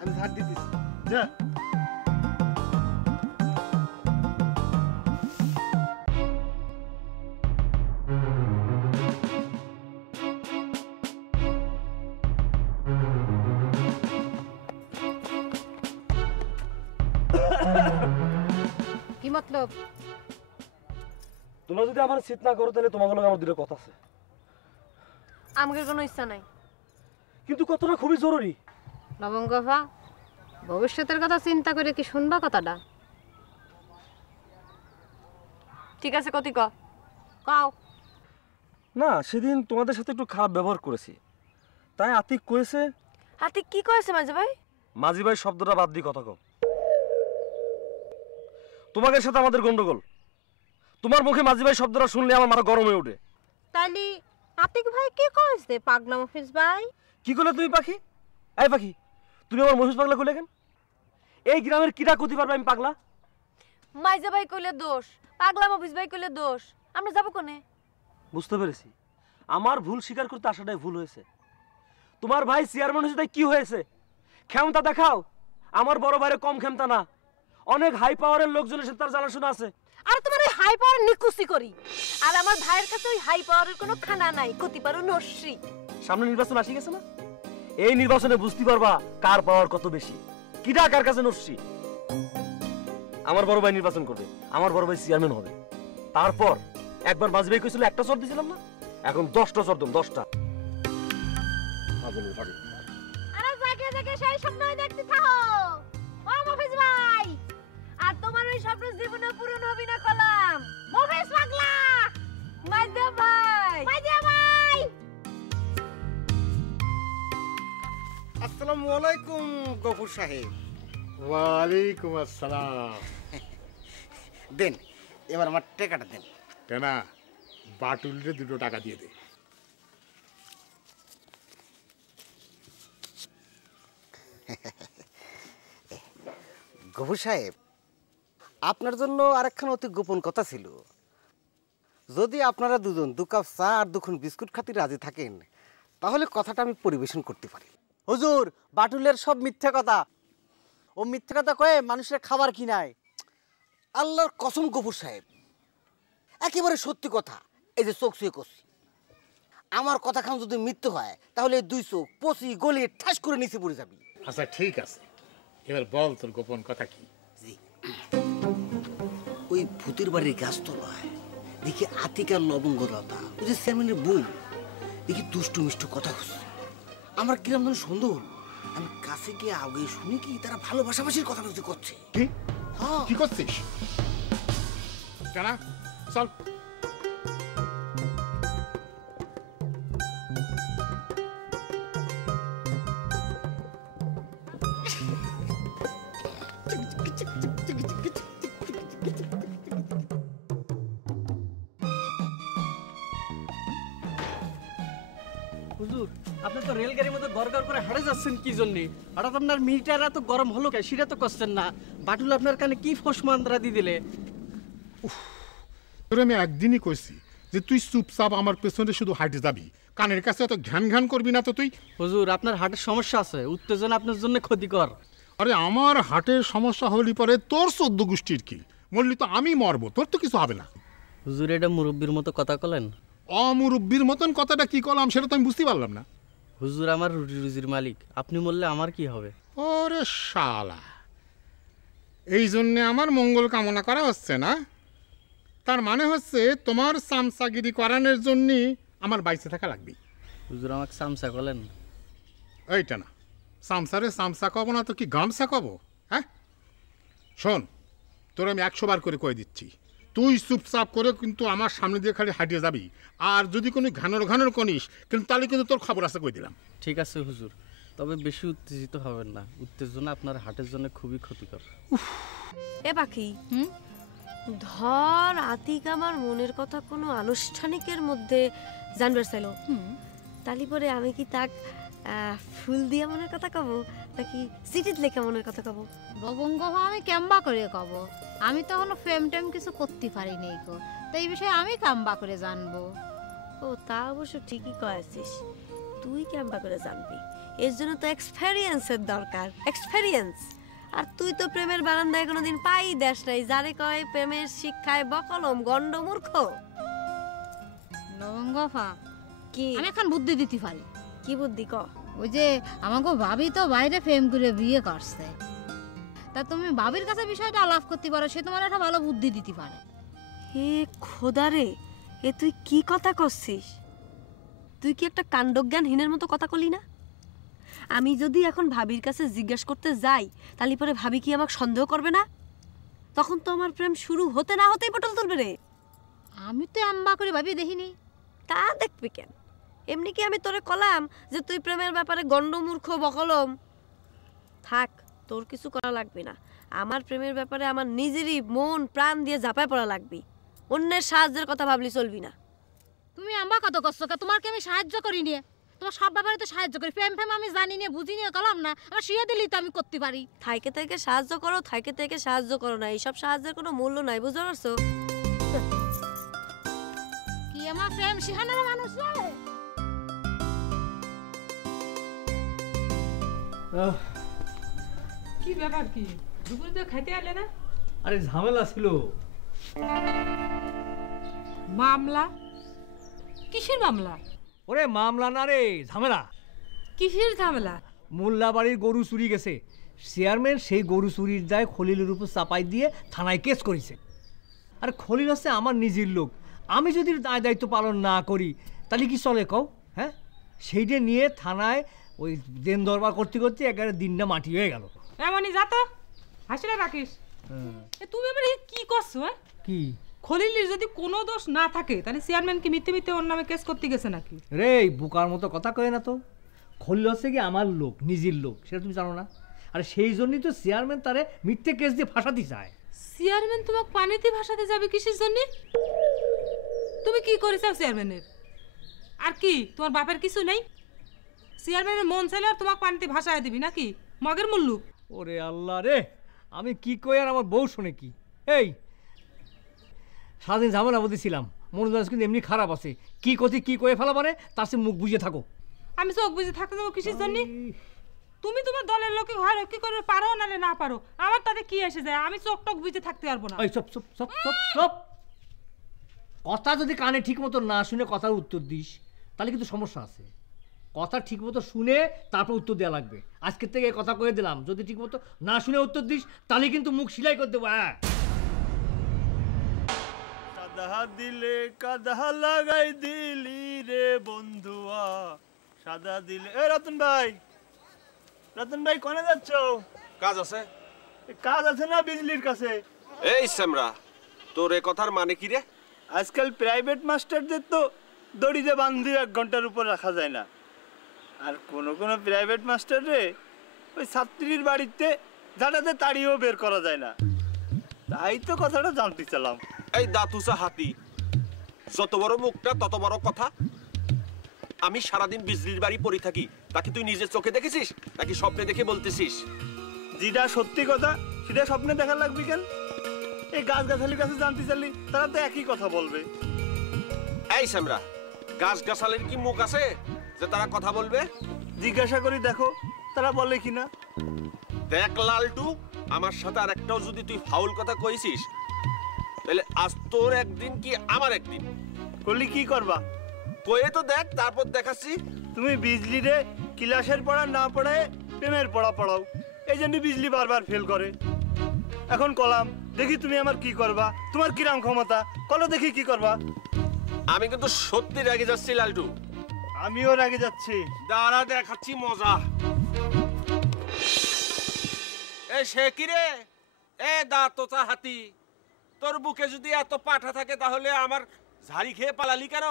আমি ঝাড় দিতেছি। যা। কি মতলব? তোমরা যদি আমার চিত না করো তাহলে তোমাকে আমার দুটো কথা আছে। আমাদের কোনো ইচ্ছা নাই, কিন্তু কথাটা খুবই জরুরি। লবঙ্গভা, ভবিষ্যতের কথা চিন্তা করে কি শুনবা কথাটা? ঠিক আছে, কতি কও। না, সেদিন তোমাদের সাথে একটু খারাপ ব্যবহার করেছি, তাই আতিক কয়েছে। আতিক কি কয়েছে মাঝি ভাই? মাঝি ভাই শব্দটা বাদ দিয়ে কথা কও। তোমাদের সাথে আমাদের গন্ডগোল। তোমার মুখে মাঝি ভাই শব্দটা শুনলে আমার মাথা গরম হয়ে ওঠে। তাইলে আতিক ভাই কি কইছে? পাগলা মফিজ ভাই কি করলে তুমি? পাখি, এই পাখি, তুমি আমার মহিষ পাগলা কইলে কেন? এই গ্রামের কিরা কতি পারবে আমি পাগলা? মাইজা ভাই কইলে দোষ, পাগলা মফিজ ভাই কইলে দোষ, আমরা যাব কোনে? বুঝতে পেরেছি, আমার ভুল স্বীকার করতে আসাটাই ভুল হয়েছে। তোমার ভাই চেয়ারম্যান হয়েছে, তাই কি হয়েছে? ক্ষমতা দেখাও। আমার বড় ভাইরে কম ক্ষমতা না, অনেক হাই পাওয়ারের লোকজনের সাথে তার জানাশোনা আছে। আর তোমার ওই হাই পাওয়ার নিকুচি করি, আর আমার ভাইয়ের কাছে ওই হাই পাওয়ারের কোনো খানা নাই, কতি পারো নস্যি। সামনে নির্বাচন আসি গেছে না? এই নির্বাচনে বুঝতে পারবা কার পাওয়ার কত বেশি, কিরা কার কাছে নস্যি। আমার বড় ভাই নির্বাচন করবে, আমার বড় ভাই চেয়ারম্যান হবে। তারপর একবার মাঝি ভাই কইছিল একটা চর দিছিলাম না, এখন 10টা চর দেব, 10টা। আরে জায়গা জায়গা সেই স্বপ্নই দেখতে থাকো ও মফিজ ভাই, আর তোমার ওই স্বপ্ন জীবনে পূরণ হবে না কলাম। মফিজ পাগলা, মাইজা ভাই, মাইজা ভাই। আসসালামু আলাইকুম গফুর সাহেব। ওয়ালাইকুম আসসালাম। দেন, এবার আমার টাকাটা দেন। কেনা, বাটুলরে 2 টাকা দিয়ে দে। গফুর সাহেব, আপনার জন্য আরেকখান অতি গোপন কথা ছিল। যদি আপনারা দুজন 2 কাপ চা আর 2 বিস্কুট খাতে রাজি থাকেন, তাহলে কথাটা আমি পরিবেশন করতে পারি। হুজুর, বাটুলের সব মিথ্যা কথা। ও মিথ্যা কথা কয়ে মানুষের খাবার কিনায়। আল্লাহর কসম গফুর সাহেব, একেবারে সত্যি কথা। এই যে চোখ ছুঁয়ে করছি, আমার কথা খান যদি মিথ্যে হয় তাহলে 2 চোখ পচি গলিয়ে ঠাস করে নিচে পড়ে যাবি। আচ্ছা ঠিক আছে, এবার বল তোর গোপন কথা কি? ওই ভূতের বাড়ির গাছতলায় দেখি আতিকার লবঙ্গলতা, ওই যে চেয়ারম্যানের বউ, দেখি দুষ্টু মিষ্টু কথা খুঁজছে। আমার কিরম যেন সন্দেহ হলো। আমি কাছে গিয়ে আগে শুনি কি তারা ভালোবাসাবাসির কথা বলতে করছে। কি কি করছিস? জানা, চল। হুজুর, আপনি তো রেলগাড়ির মতো গড়গড় করে হাঁটে যাচ্ছেন কি জন্য? হঠাৎ আপনার মিটার এত গরম হলো কে, সেটা তো করছেন না। বাটুল আপনার কানে কি ফসমান্দ্রা দিয়ে দিলে? তোর আমি একদিনই কইছি যে তুই চুপচাপ আমার পেছনে শুধু হাঁটে যাবি, কানের কাছে এত ঘ্যান ঘ্যান করবি না তো তুই। হুজুর, আপনার হার্টের সমস্যা আছে, উত্তেজনা আপনার জন্য ক্ষতিকর। আরে আমার হার্টের সমস্যা হলি পরে তোর 14 গোষ্ঠীর কি? মরলি তো আমি মরবো, তোর তো কিছু হবে না। হুজুর, এটা মুরব্বীর মতো কথা কলেন। অমুরব্বীর মতন কথাটা কি করলাম সেটা তো আমি বুঝতে পারলাম না। হুজুর আমার রুজি রুজির মালিক, আপনি বললে আমার কি হবে? ওরে শালা, এই জন্যে আমার মঙ্গল কামনা করা হচ্ছে না? তার মানে হচ্ছে তোমার চামচাগিরি করানোর জন্যে আমার বাইসে থাকা লাগবে। হুজুর আমাকে চামচা করলেন? এইটা না, চামচারে চামচা কব না তো কি গামছা কব? হ্যাঁ শোন, তোর আমি 100 বার করে কয়ে দিচ্ছি, তুই চুপচাপ করে কিন্তু আমার সামনে দিয়ে খালি হাঁটিয়ে যাবি। আর যদি কোনো ঘানর কনিস কিন্তু তাহলে কিন্তু তোর খবর আছে কই দিলাম। ঠিক আছে হুজুর, তবে বেশি উত্তেজিত হবেন না, উত্তেজনা আপনার হার্টের জন্য খুবই ক্ষতিকর। এ পাখি, ধর আতিক আমার মনের কথা কোনো আনুষ্ঠানিকের মধ্যে জানবার চাইল, তালি পরে আমি কি তাক ফুল দিয়া মনের কথা কব নাকি চিঠিত লেখা মনের কথা কব? লবঙ্গ আমি কেম্বা করে কব, আমি তো এখনো ফ্রেম টেম কিছু করতে পারি নেই গো, তো এই বিষয়ে আমি কাম্বা করে জানবো। ও তা অবশ্য ঠিকই কয়েছিস, তুই কেম্বা করে জানবি, এর জন্য তো এক্সপেরিয়েন্সের দরকার, এক্সপেরিয়েন্স। আর তুই তো প্রেমের বারান্দায় কোনোদিন পাই দেশ নাই, যারে কয় প্রেমের শিক্ষায় বকলম গন্ড মূর্খ। লবঙ্গ কি আমি এখন বুদ্ধি দিতে পারি। কি বুদ্ধি ক? ওই যে আমাকে ভাবি তো বাইরে প্রেম করে বিয়ে করছে, তা তুমি ভাবির কাছে বিষয়টা আলাপ করতে পারো, সে তোমার একটা ভালো বুদ্ধি দিতে পারে। হে খোদা রে, এ তুই কি কথা করছিস? তুই কি একটা কাণ্ডজ্ঞানহীনের মতো কথা কলি না? আমি যদি এখন ভাবির কাছে জিজ্ঞাসা করতে যাই তাহলে পরে ভাবি কি আমাকে সন্দেহ করবে না? তখন তো আমার প্রেম শুরু হতে না হতেই পটল তুলবে রে। আমি তো আম্বা করে ভাবি দেখিনি। তা দেখবি কেন? এমনি কি আমি তোরে কলাম যে তুই প্রেমের ব্যাপারে গন্ডমূর্খ বকলম? থাক, তোর কিছু করা লাগবে না। আমার প্রেমের ব্যাপারে আমার নিজেরই মন প্রাণ দিয়ে ঝাঁপায় পড়া লাগবে, অন্যের সাহায্যের কথা ভাবলি চলবি না। তুমি আম্বা কত কষ্ট, তোমার কি আমি সাহায্য করি নিয়ে? তোমার সব ব্যাপারে তো সাহায্য করি, প্রেম ফেম আমি জানি নিয়ে বুঝি নিয়ে কলাম না, আমার শুয়ে দিলি তো আমি করতে পারি। থাইকে থেকে সাহায্য করো, থাইকে থেকে সাহায্য করো না, এইসব সাহায্যের কোনো মূল্য নাই, বুঝতে পারছো? কি আমার প্রেম শিখানোর মানুষ রে? কি ব্যাপার, কি দুপুরে তো খাইতে আলে না? আরে ঝামেলা ছিল। মামলা? কিসের মামলা? ওরে মামলা না রে, ঝামেলা। কিসের ঝামেলা? মোল্লা বাড়ির গরু চুরি গেছে, চেয়ারম্যান সেই গরু চুরির দায় খলিলের উপর চাপাই দিয়ে থানায় কেস করেছে। আর খলিল হচ্ছে আমার নিজের লোক, আমি যদি দায় দায়িত্ব পালন না করি তাহলে কি চলে কও? হ্যাঁ, সেইটা নিয়ে থানায় ওই দেন দরবার করতে করতে একেবারে দিনটা মাটি হয়ে গেল। এমনই যা তো হাসিটা রাখিস। তুমি এবার কি করছো? কি খলিলের যদি কোনো দোষ না থাকে তাহলে চেয়ারম্যান কি মিথ্যে মিথ্যে ওর নামে কেস করতে গেছে নাকি? রে বুকার মতো কথা কয় না তো, খলিল হচ্ছে কি আমার লোক, নিজের লোক, সেটা তুমি জানো না? আর সেই জন্যই তো চেয়ারম্যান তারে মিথ্যে কেস দিয়ে ফাঁসাতে চায়। চেয়ারম্যান তোমাকে পানিতে ভাসাতে যাবে কিসের জন্য? তুমি কি করেছো চেয়ারম্যানের? আর কি তোমার বাপের কিছু নেই? চেয়ারম্যানের মন চাইলে আর তোমাকে পানিতে ভাসায় দিবি নাকি মগের মুল্লুক? ওরে আল্লাহ রে, আমি কি কই আর আমার বউ শোনে কি? এই সারাদিন ঝামেলা বলতেছিলাম, মনোজ কিন্তু এমনি খারাপ আছে, কি করতে কি করে ফেলা মানে তার সে মুখ বুঝে থাকো। আমি চোখ বুঝে থাকতে দেবো কিসের জন্য? তুমি তোমার দলের লোকে ঘর কি করে পারো নালে না পারো, আমার তাতে কি এসে যায়? আমি চোখ টক বুঝে থাকতে পারবো না। কথা যদি কানে ঠিক মতো না শুনে কথার উত্তর দিস তাহলে কিন্তু সমস্যা আছে। কথা ঠিক মতো শুনে তারপর উত্তর দেওয়া লাগবে। আজকের থেকে কথা কয়ে দিলাম, যদি ঠিক মতো না শুনে উত্তর দিস তাহলে কিন্তু মুখ সিলাই করে দেবো। হ্যাঁ, কাদা দিলে কাদা লাগাই দিলি রে বন্ধুয়া, সাদা দিলে। এ রতন ভাই, রতন ভাই কোনে যাচ্ছ? কাজ আছে। কাজ আছে না বিজলির কাছে? এই সেমরা, তোর এ কথার মানে কি রে? আজকাল প্রাইভেট মাস্টারদের তো দড়িতে বান্ধি 1 ঘন্টার উপর রাখা যায় না, আর কোন কোন প্রাইভেট মাস্টার রে ওই ছাত্রীর বাড়িতে জাটাতে তাড়িয়েও বের করা যায় না। তাই তো কথাটা জানতে চালাম। এই দাতুসা হাতি, যত বড় মুখটা তত বড় কথা। আমি সারাদিন বিজলির বাড়ি পড়ে থাকি, তাকে তুই নিজের চোখে দেখেছিস নাকি স্বপ্নে দেখে বলতেছিস? যেটা সত্যি কথা সেটা স্বপ্নে দেখা লাগবে কেন? এই গাছ গাছালির কাছে জানতে চাইলি তারা তো একই কথা বলবে। এই সেমরা, গাছ গাছালির কি মুখ আছে যে তারা কথা বলবে? জিজ্ঞাসা করি দেখো তারা বলে কিনা। দেখ লালটু, আমার সাথে আর একটাও যদি তুই ফাউল কথা কইছিস তাহলে আজ তোর একদিন কি আমার একদিন। করলি কি করবা? কয়ে তো দেখ, তারপর দেখাচ্ছি। তুমি বিজলি রে ক্লাসের পড়া না পড়ায় প্রেমের পড়া পড়াও। এই জন্য বিজলি বারবার ফেল করে। এখন কলাম দেখি তুমি আমার কি করবা, তোমার কিরাম ক্ষমতা কলো দেখি কি করবা। আমি কিন্তু সত্যি রেগে যাচ্ছি লালটু। আমিও রেগে যাচ্ছি। দাঁড়া দেখাচ্ছি মজা। এ সে কি রে? এ দাঁতোচা হাতি, তোর বুকে যদি এত পাঠা থাকে তাহলে আমার ঝাড়ি খেয়ে পালালি কেন?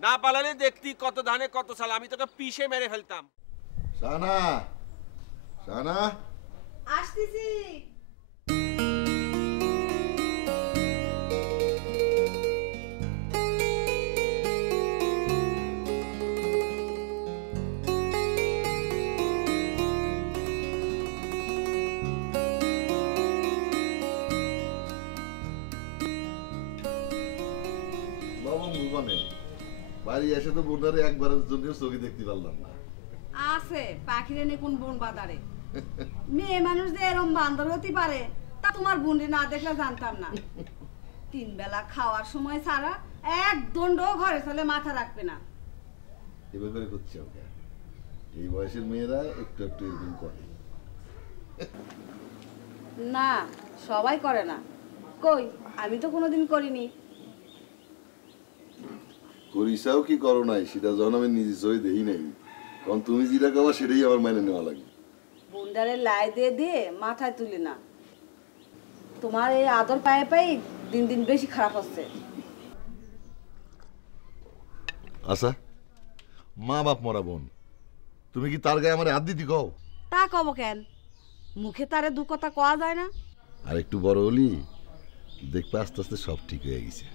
না পালালে দেখতি কত ধানে কত চাল, আমি তোকে পিষে মেরে ফেলতাম। শানা, শানা, আসতেছি। বাড়ি এসে তো বোনারে একবারের জন্য চোখে দেখতে পারলাম না। আছে পাখিরে নে কোন বোন বাজারে মেয়ে মানুষ যে এরম বান্দর হতে পারে তা তোমার বোনরে না দেখলে জানতাম না। 3 বেলা খাওয়ার সময় ছাড়া এক দণ্ড ঘরে চলে মাথা রাখবে না। এবার করে করছি ওকে, এই বয়সের মেয়েরা একটু একটু এরকম করে। না সবাই করে না, কই আমি তো কোনোদিন করিনি। করিসাও কি করো নাই সেটা যখন আমি নিজে চোখে দেখি নাই, কারণ তুমি যেটা খাবা সেটাই আমার মাইনে নেওয়া লাগে। বুন্ডারে লাই দিয়ে দিয়ে মাথায় তুলি না, তোমার এই আদর পায়ে পাই দিন দিন বেশি খারাপ হচ্ছে। আচ্ছা মা বাপ মরা বোন, তুমি কি তার গায়ে আমার হাত দিতে কও? তা কব কেন, মুখে তারে দু কথা কওয়া যায় না। আর একটু বড় হলি দেখবে আস্তে আস্তে সব ঠিক হয়ে গেছে।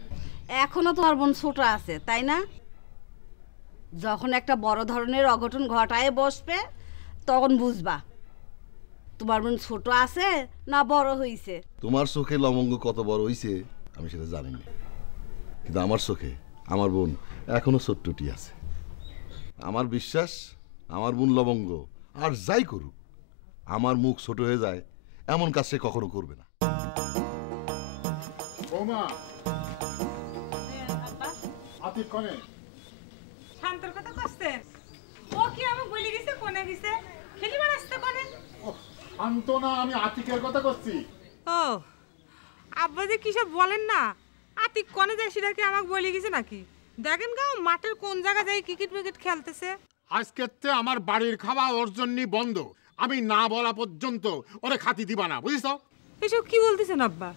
এখনো তোমার বোন ছোট আছে তাই না? যখন একটা বড় ধরনের অঘটন ঘটায় বসবে তখন বুঝবা তোমার বোন ছোট আছে না বড় হইছে। তোমার চোখে লবঙ্গ কত বড় হইছে আমি সেটা জানি না, কিন্তু আমার চোখে আমার বোন এখনো ছোট্টটি আছে। আমার বিশ্বাস আমার বোন লবঙ্গ আর যাই করুক আমার মুখ ছোট হয়ে যায় এমন কাজ সে কখনো করবে না। বৌমা আতিক কোনে? শান্তর কথা কইছেন? ও কি আমাকে বলি গেছে কোনে গেছে? খেলিবার আসতে কোনে? শান্ত না, আমি আতিকের কথা করছি। ও আব্বা যে কি সব বলেন না, আতিক কোনে যায় সেটা কি আমাকে বলি গেছে নাকি? দেখেন গাও মাঠের কোন জায়গা যায় ক্রিকেট মিকেট খেলতেছে। আজকেতে আমার বাড়ির খাওয়া ওর জন্য বন্ধ, আমি না বলা পর্যন্ত ওরে খাতি দিবা না, বুঝছো? এসব কি বলতেছেন আব্বা?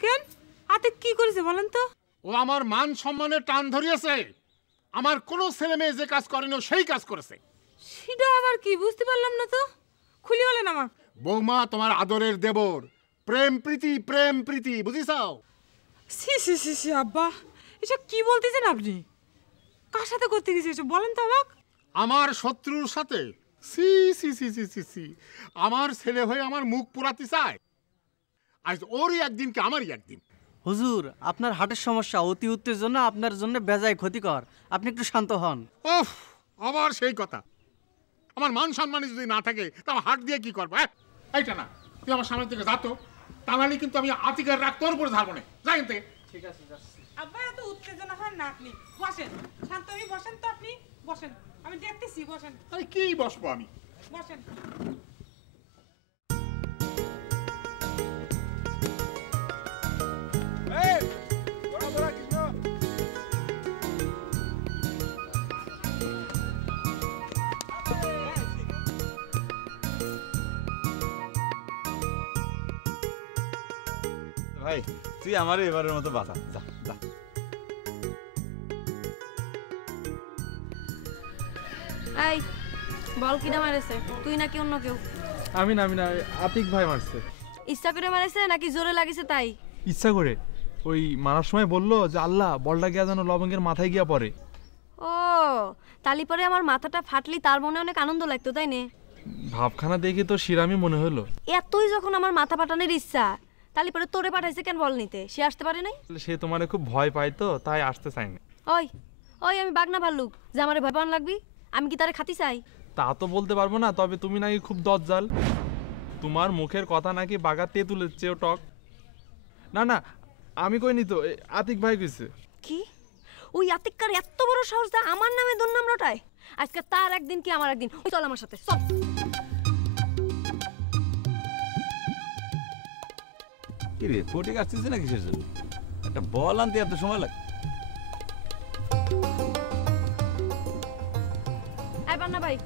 কেন আতিক কি করেছে বলেন তো? ও আমার মান সম্মানে টান ধরিয়েছে। আমার কোনো ছেলে মেয়ে যে কাজ করেনি সেই কাজ করেছে। সেটা আবার কি বুঝতে পারলাম না তো, খুলি বলেন আমার। বৌমা তোমার আদরের দেবর, প্রেম প্রীতি বুঝিছো? সি সি সি সি আব্বা, এসব কি বলতেছেন আপনি? কার সাথে করতে গেছে এসব বলেন তো আমাকে? আমার শত্রুর সাথে? সি সি সি সি সি সি, আমার ছেলে হয়ে আমার মুখ পোড়াতে চায়। আজ ওরই একদিন কি আমারই একদিন। হুজুর, আপনার হার্টের সমস্যা, অতি উত্তেজনা আপনার জন্য বেজায় ক্ষতিকর, আপনি একটু শান্ত হন। ওফ, আবার সেই কথা। আমার মান সম্মানই যদি না থাকে তা আমার হার্ট দিয়ে কি করবো? এইটা না, তুই আমার সামনে থেকে যাতো, তা নাহলে কিন্তু আমি আতিকের রাগ তোর উপরে ধারবো না। যাই থেকে। ঠিক আছে যাচ্ছি। আব্বা এত উত্তেজনা হন না আপনি, বসেন শান্ত হয়ে বসেন তো, আপনি বসেন, আমি দেখতেছি, বসেন। আরে কি বসবো আমি? বসেন। ভাই তুই আমার এবারের মতো বাঁচা, যা যা। এই বল কিনা মারেছে, তুই নাকি অন্য কেউ? আমি না আতিক ভাই মারছে। ইচ্ছা করে মারেছে নাকি জোরে লাগিছে তাই? ইচ্ছা করে। ওই মারার সময় বললো যে আল্লাহ বলটা গিয়া যেন লবঙ্গের মাথায় গিয়া পড়ে। ও তালি পরে আমার মাথাটা ফাটলি তার মনে অনেক আনন্দ লাগতো তাই নে? ভাবখানা দেখে তো শিরামি মনে হলো। এতই যখন আমার মাথা ফাটানোর ইচ্ছা, তালি পরে তোরে পাঠাইছে কেন বল নিতে? সে আসতে পারে নাই? সে তোমারে খুব ভয় পায় তো তাই আসতে চায় না। ওই ওই আমি বাগনা ভাল্লুক যে আমারে ভয় পান লাগবি? আমি কি তারে খাতি চাই? তা তো বলতে পারবো না, তবে তুমি নাকি খুব দজ্জাল। তোমার মুখের কথা নাকি বাগা তেঁতুলের চেয়েও টক। না না আমি কইনি তো, আতিক ভাই কইছে। কি ওই আতিককার এত বড় সাহস দা আমার নামে দুর্নাম রটায়? আজকে তার একদিন কি আমার একদিন। ওই চল আমার সাথে চল। কি রে ফটিক আসতেছে না কিসের জন্য? একটা বল আনতে এত সময় লাগে? না ভাই,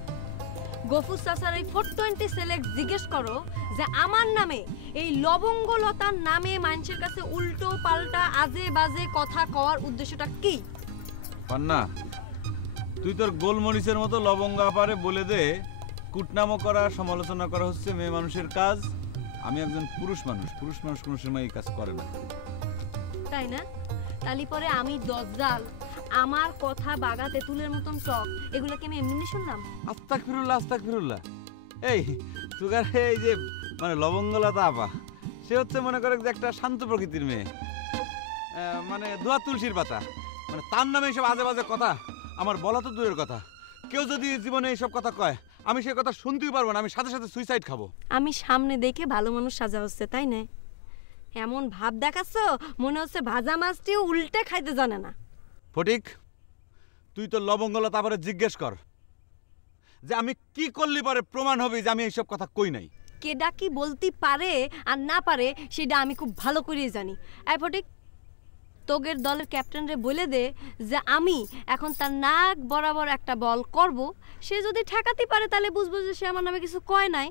গফুর চাচার এই 420 সেলেক্ট জিজ্ঞেস করো যে আমার নামে এই লবঙ্গলতার নামে মানুষের কাছে উল্টো পাল্টা আজে বাজে কথা কওয়ার উদ্দেশ্যটা কি? পান্না, তুই তোর গোলমরিচের মতো লবঙ্গ আপারে বলে দে কুটনামো করা, সমালোচনা করা হচ্ছে মেয়ে মানুষের কাজ। আমি একজন পুরুষ মানুষ, পুরুষ মানুষ কোনো সময় এই কাজ করে না। তাই না? তালি পরে আমি দজ্জাল, আমার কথা বাগা তেঁতুলের মতন টক, এগুলোকে আমি এমনি শুনলাম? আস্তাগফিরুল্লাহ, আস্তাগফিরুল্লাহ। এই তুগার এই যে মানে লবঙ্গলতা আপা, সে হচ্ছে মনে করে যে একটা শান্ত প্রকৃতির মেয়ে, মানে দোয়া তুলসীর পাতা। মানে তার নামে এইসব আজে বাজে কথা আমার বলা তো দূরের কথা, কেউ যদি জীবনে এইসব কথা কয় আমি সে কথা শুনতেই পারবো না, আমি সাথে সাথে সুইসাইড খাবো। আমি সামনে দেখে ভালো মানুষ সাজা হচ্ছে, তাই না? এমন ভাব দেখাচ্ছ মনে হচ্ছে ভাজা মাছটিও উল্টে খাইতে জানে না। ফটিক, তুই তো লবঙ্গলতা আবার জিজ্ঞেস কর যে আমি কি করলি পরে প্রমাণ হবে যে আমি এইসব কথা কই নাই। কেডা কি বলতে পারে আর না পারে সেটা আমি খুব ভালো করেই জানি। এই ফটিক, তোগের দলের ক্যাপ্টেনরে বলে দে যে আমি এখন তার নাক বরাবর একটা বল করব, সে যদি ঠেকাতে পারে তাহলে বুঝবো যে সে আমার নামে কিছু কয় নাই,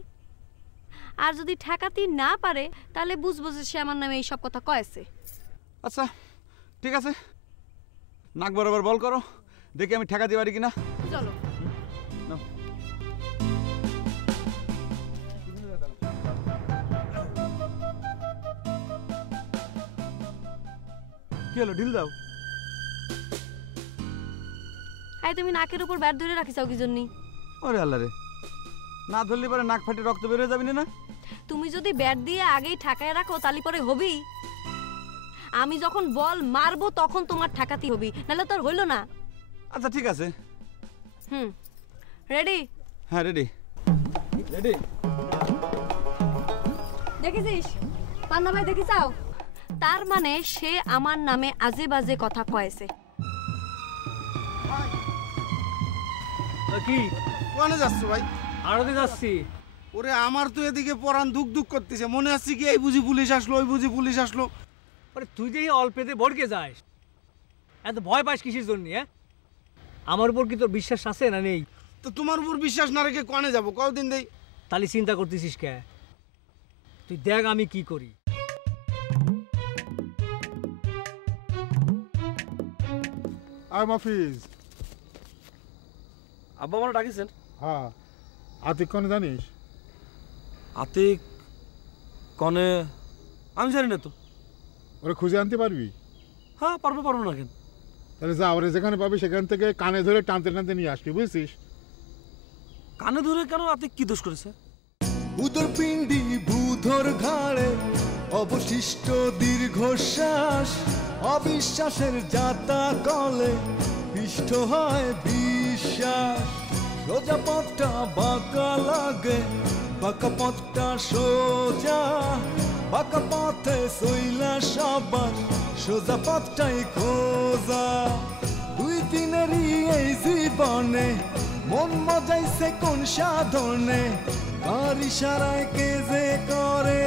আর যদি ঠেকাতে না পারে তাহলে বুঝবো যে সে আমার নামে এইসব কথা কয়েছে। আচ্ছা ঠিক আছে, নাক বরাবর বল করো, দেখি আমি ঠেকাতে পারি কিনা। চলো। কি হলো, ঢিল দাও। এই তুমি নাকের উপর ব্যাট ধরে রাখিসাও কি জন্য? ওরে আল্লাহ রে, না ধরলে পরে নাক ফাটে রক্ত বের হয়ে যাবি না? তুমি যদি ব্যাট দিয়ে আগেই ঠাকায় রাখো তাহলে পরে হবেই। আমি যখন বল মারবো তখন তোমার ঠাকাতি হবি, নাহলে তো আর হইল না। আচ্ছা ঠিক আছে। রেডি? হ্যাঁ রেডি। রেডি। দেখেছিস পান্না ভাই, দেখিসাও? তার মানে সে আমার নামে আজে বাজে কথা কয়েছে। কি কোনে যাচ্ছ ভাই? আড়তে যাচ্ছি। ওরে আমার তো এদিকে পরান দুক দুক করতেছে, মনে হচ্ছে কি এই বুঝি পুলিশ আসলো, ওই বুঝি পুলিশ আসলো। আরে তুই যে অল্পেতে ভড়কে যাস, এত ভয় পাস কিসের জন্য? আমার উপর কি তোর বিশ্বাস আছে না নেই? তো তোমার উপর বিশ্বাস না রেখে কোনে যাবো কতদিন দেই? তাহলে চিন্তা করতেছিস কে? তুই দেখ আমি কি করি। আই মাফিজ। আব্বা আমার ডাকিছেন? হ্যাঁ। আতিক কনে জানিস? আতিক কনে আমি জানি না তো। ওরে খুঁজে আনতে পারবি? হ্যাঁ পারবো, পারবো না কেন? তাহলে যা, ওরে যেখানে পাবি সেখান থেকে কানে ধরে টানতে টানতে নিয়ে আসবি, বুঝছিস? কানে ধরে কেন? আতিক কি দোষ করেছে? উদর পিণ্ডি বুধর ঘাড়ে অবশিষ্ট দীর্ঘশ্বাস, অবিশ্বাসের যাতা কলে পিষ্ট হয় বিশ্বাস। সোজা পথটা বাঁকা লাগে, বাঁকা পথটা সোজা, বাঁকা পথে সইলা সবার সোজা পথটাই খোঁজা। দুই দিনেরই এই জীবনে মন মজাইছে কোন সাধনে, কার ইশারায় কে যে করে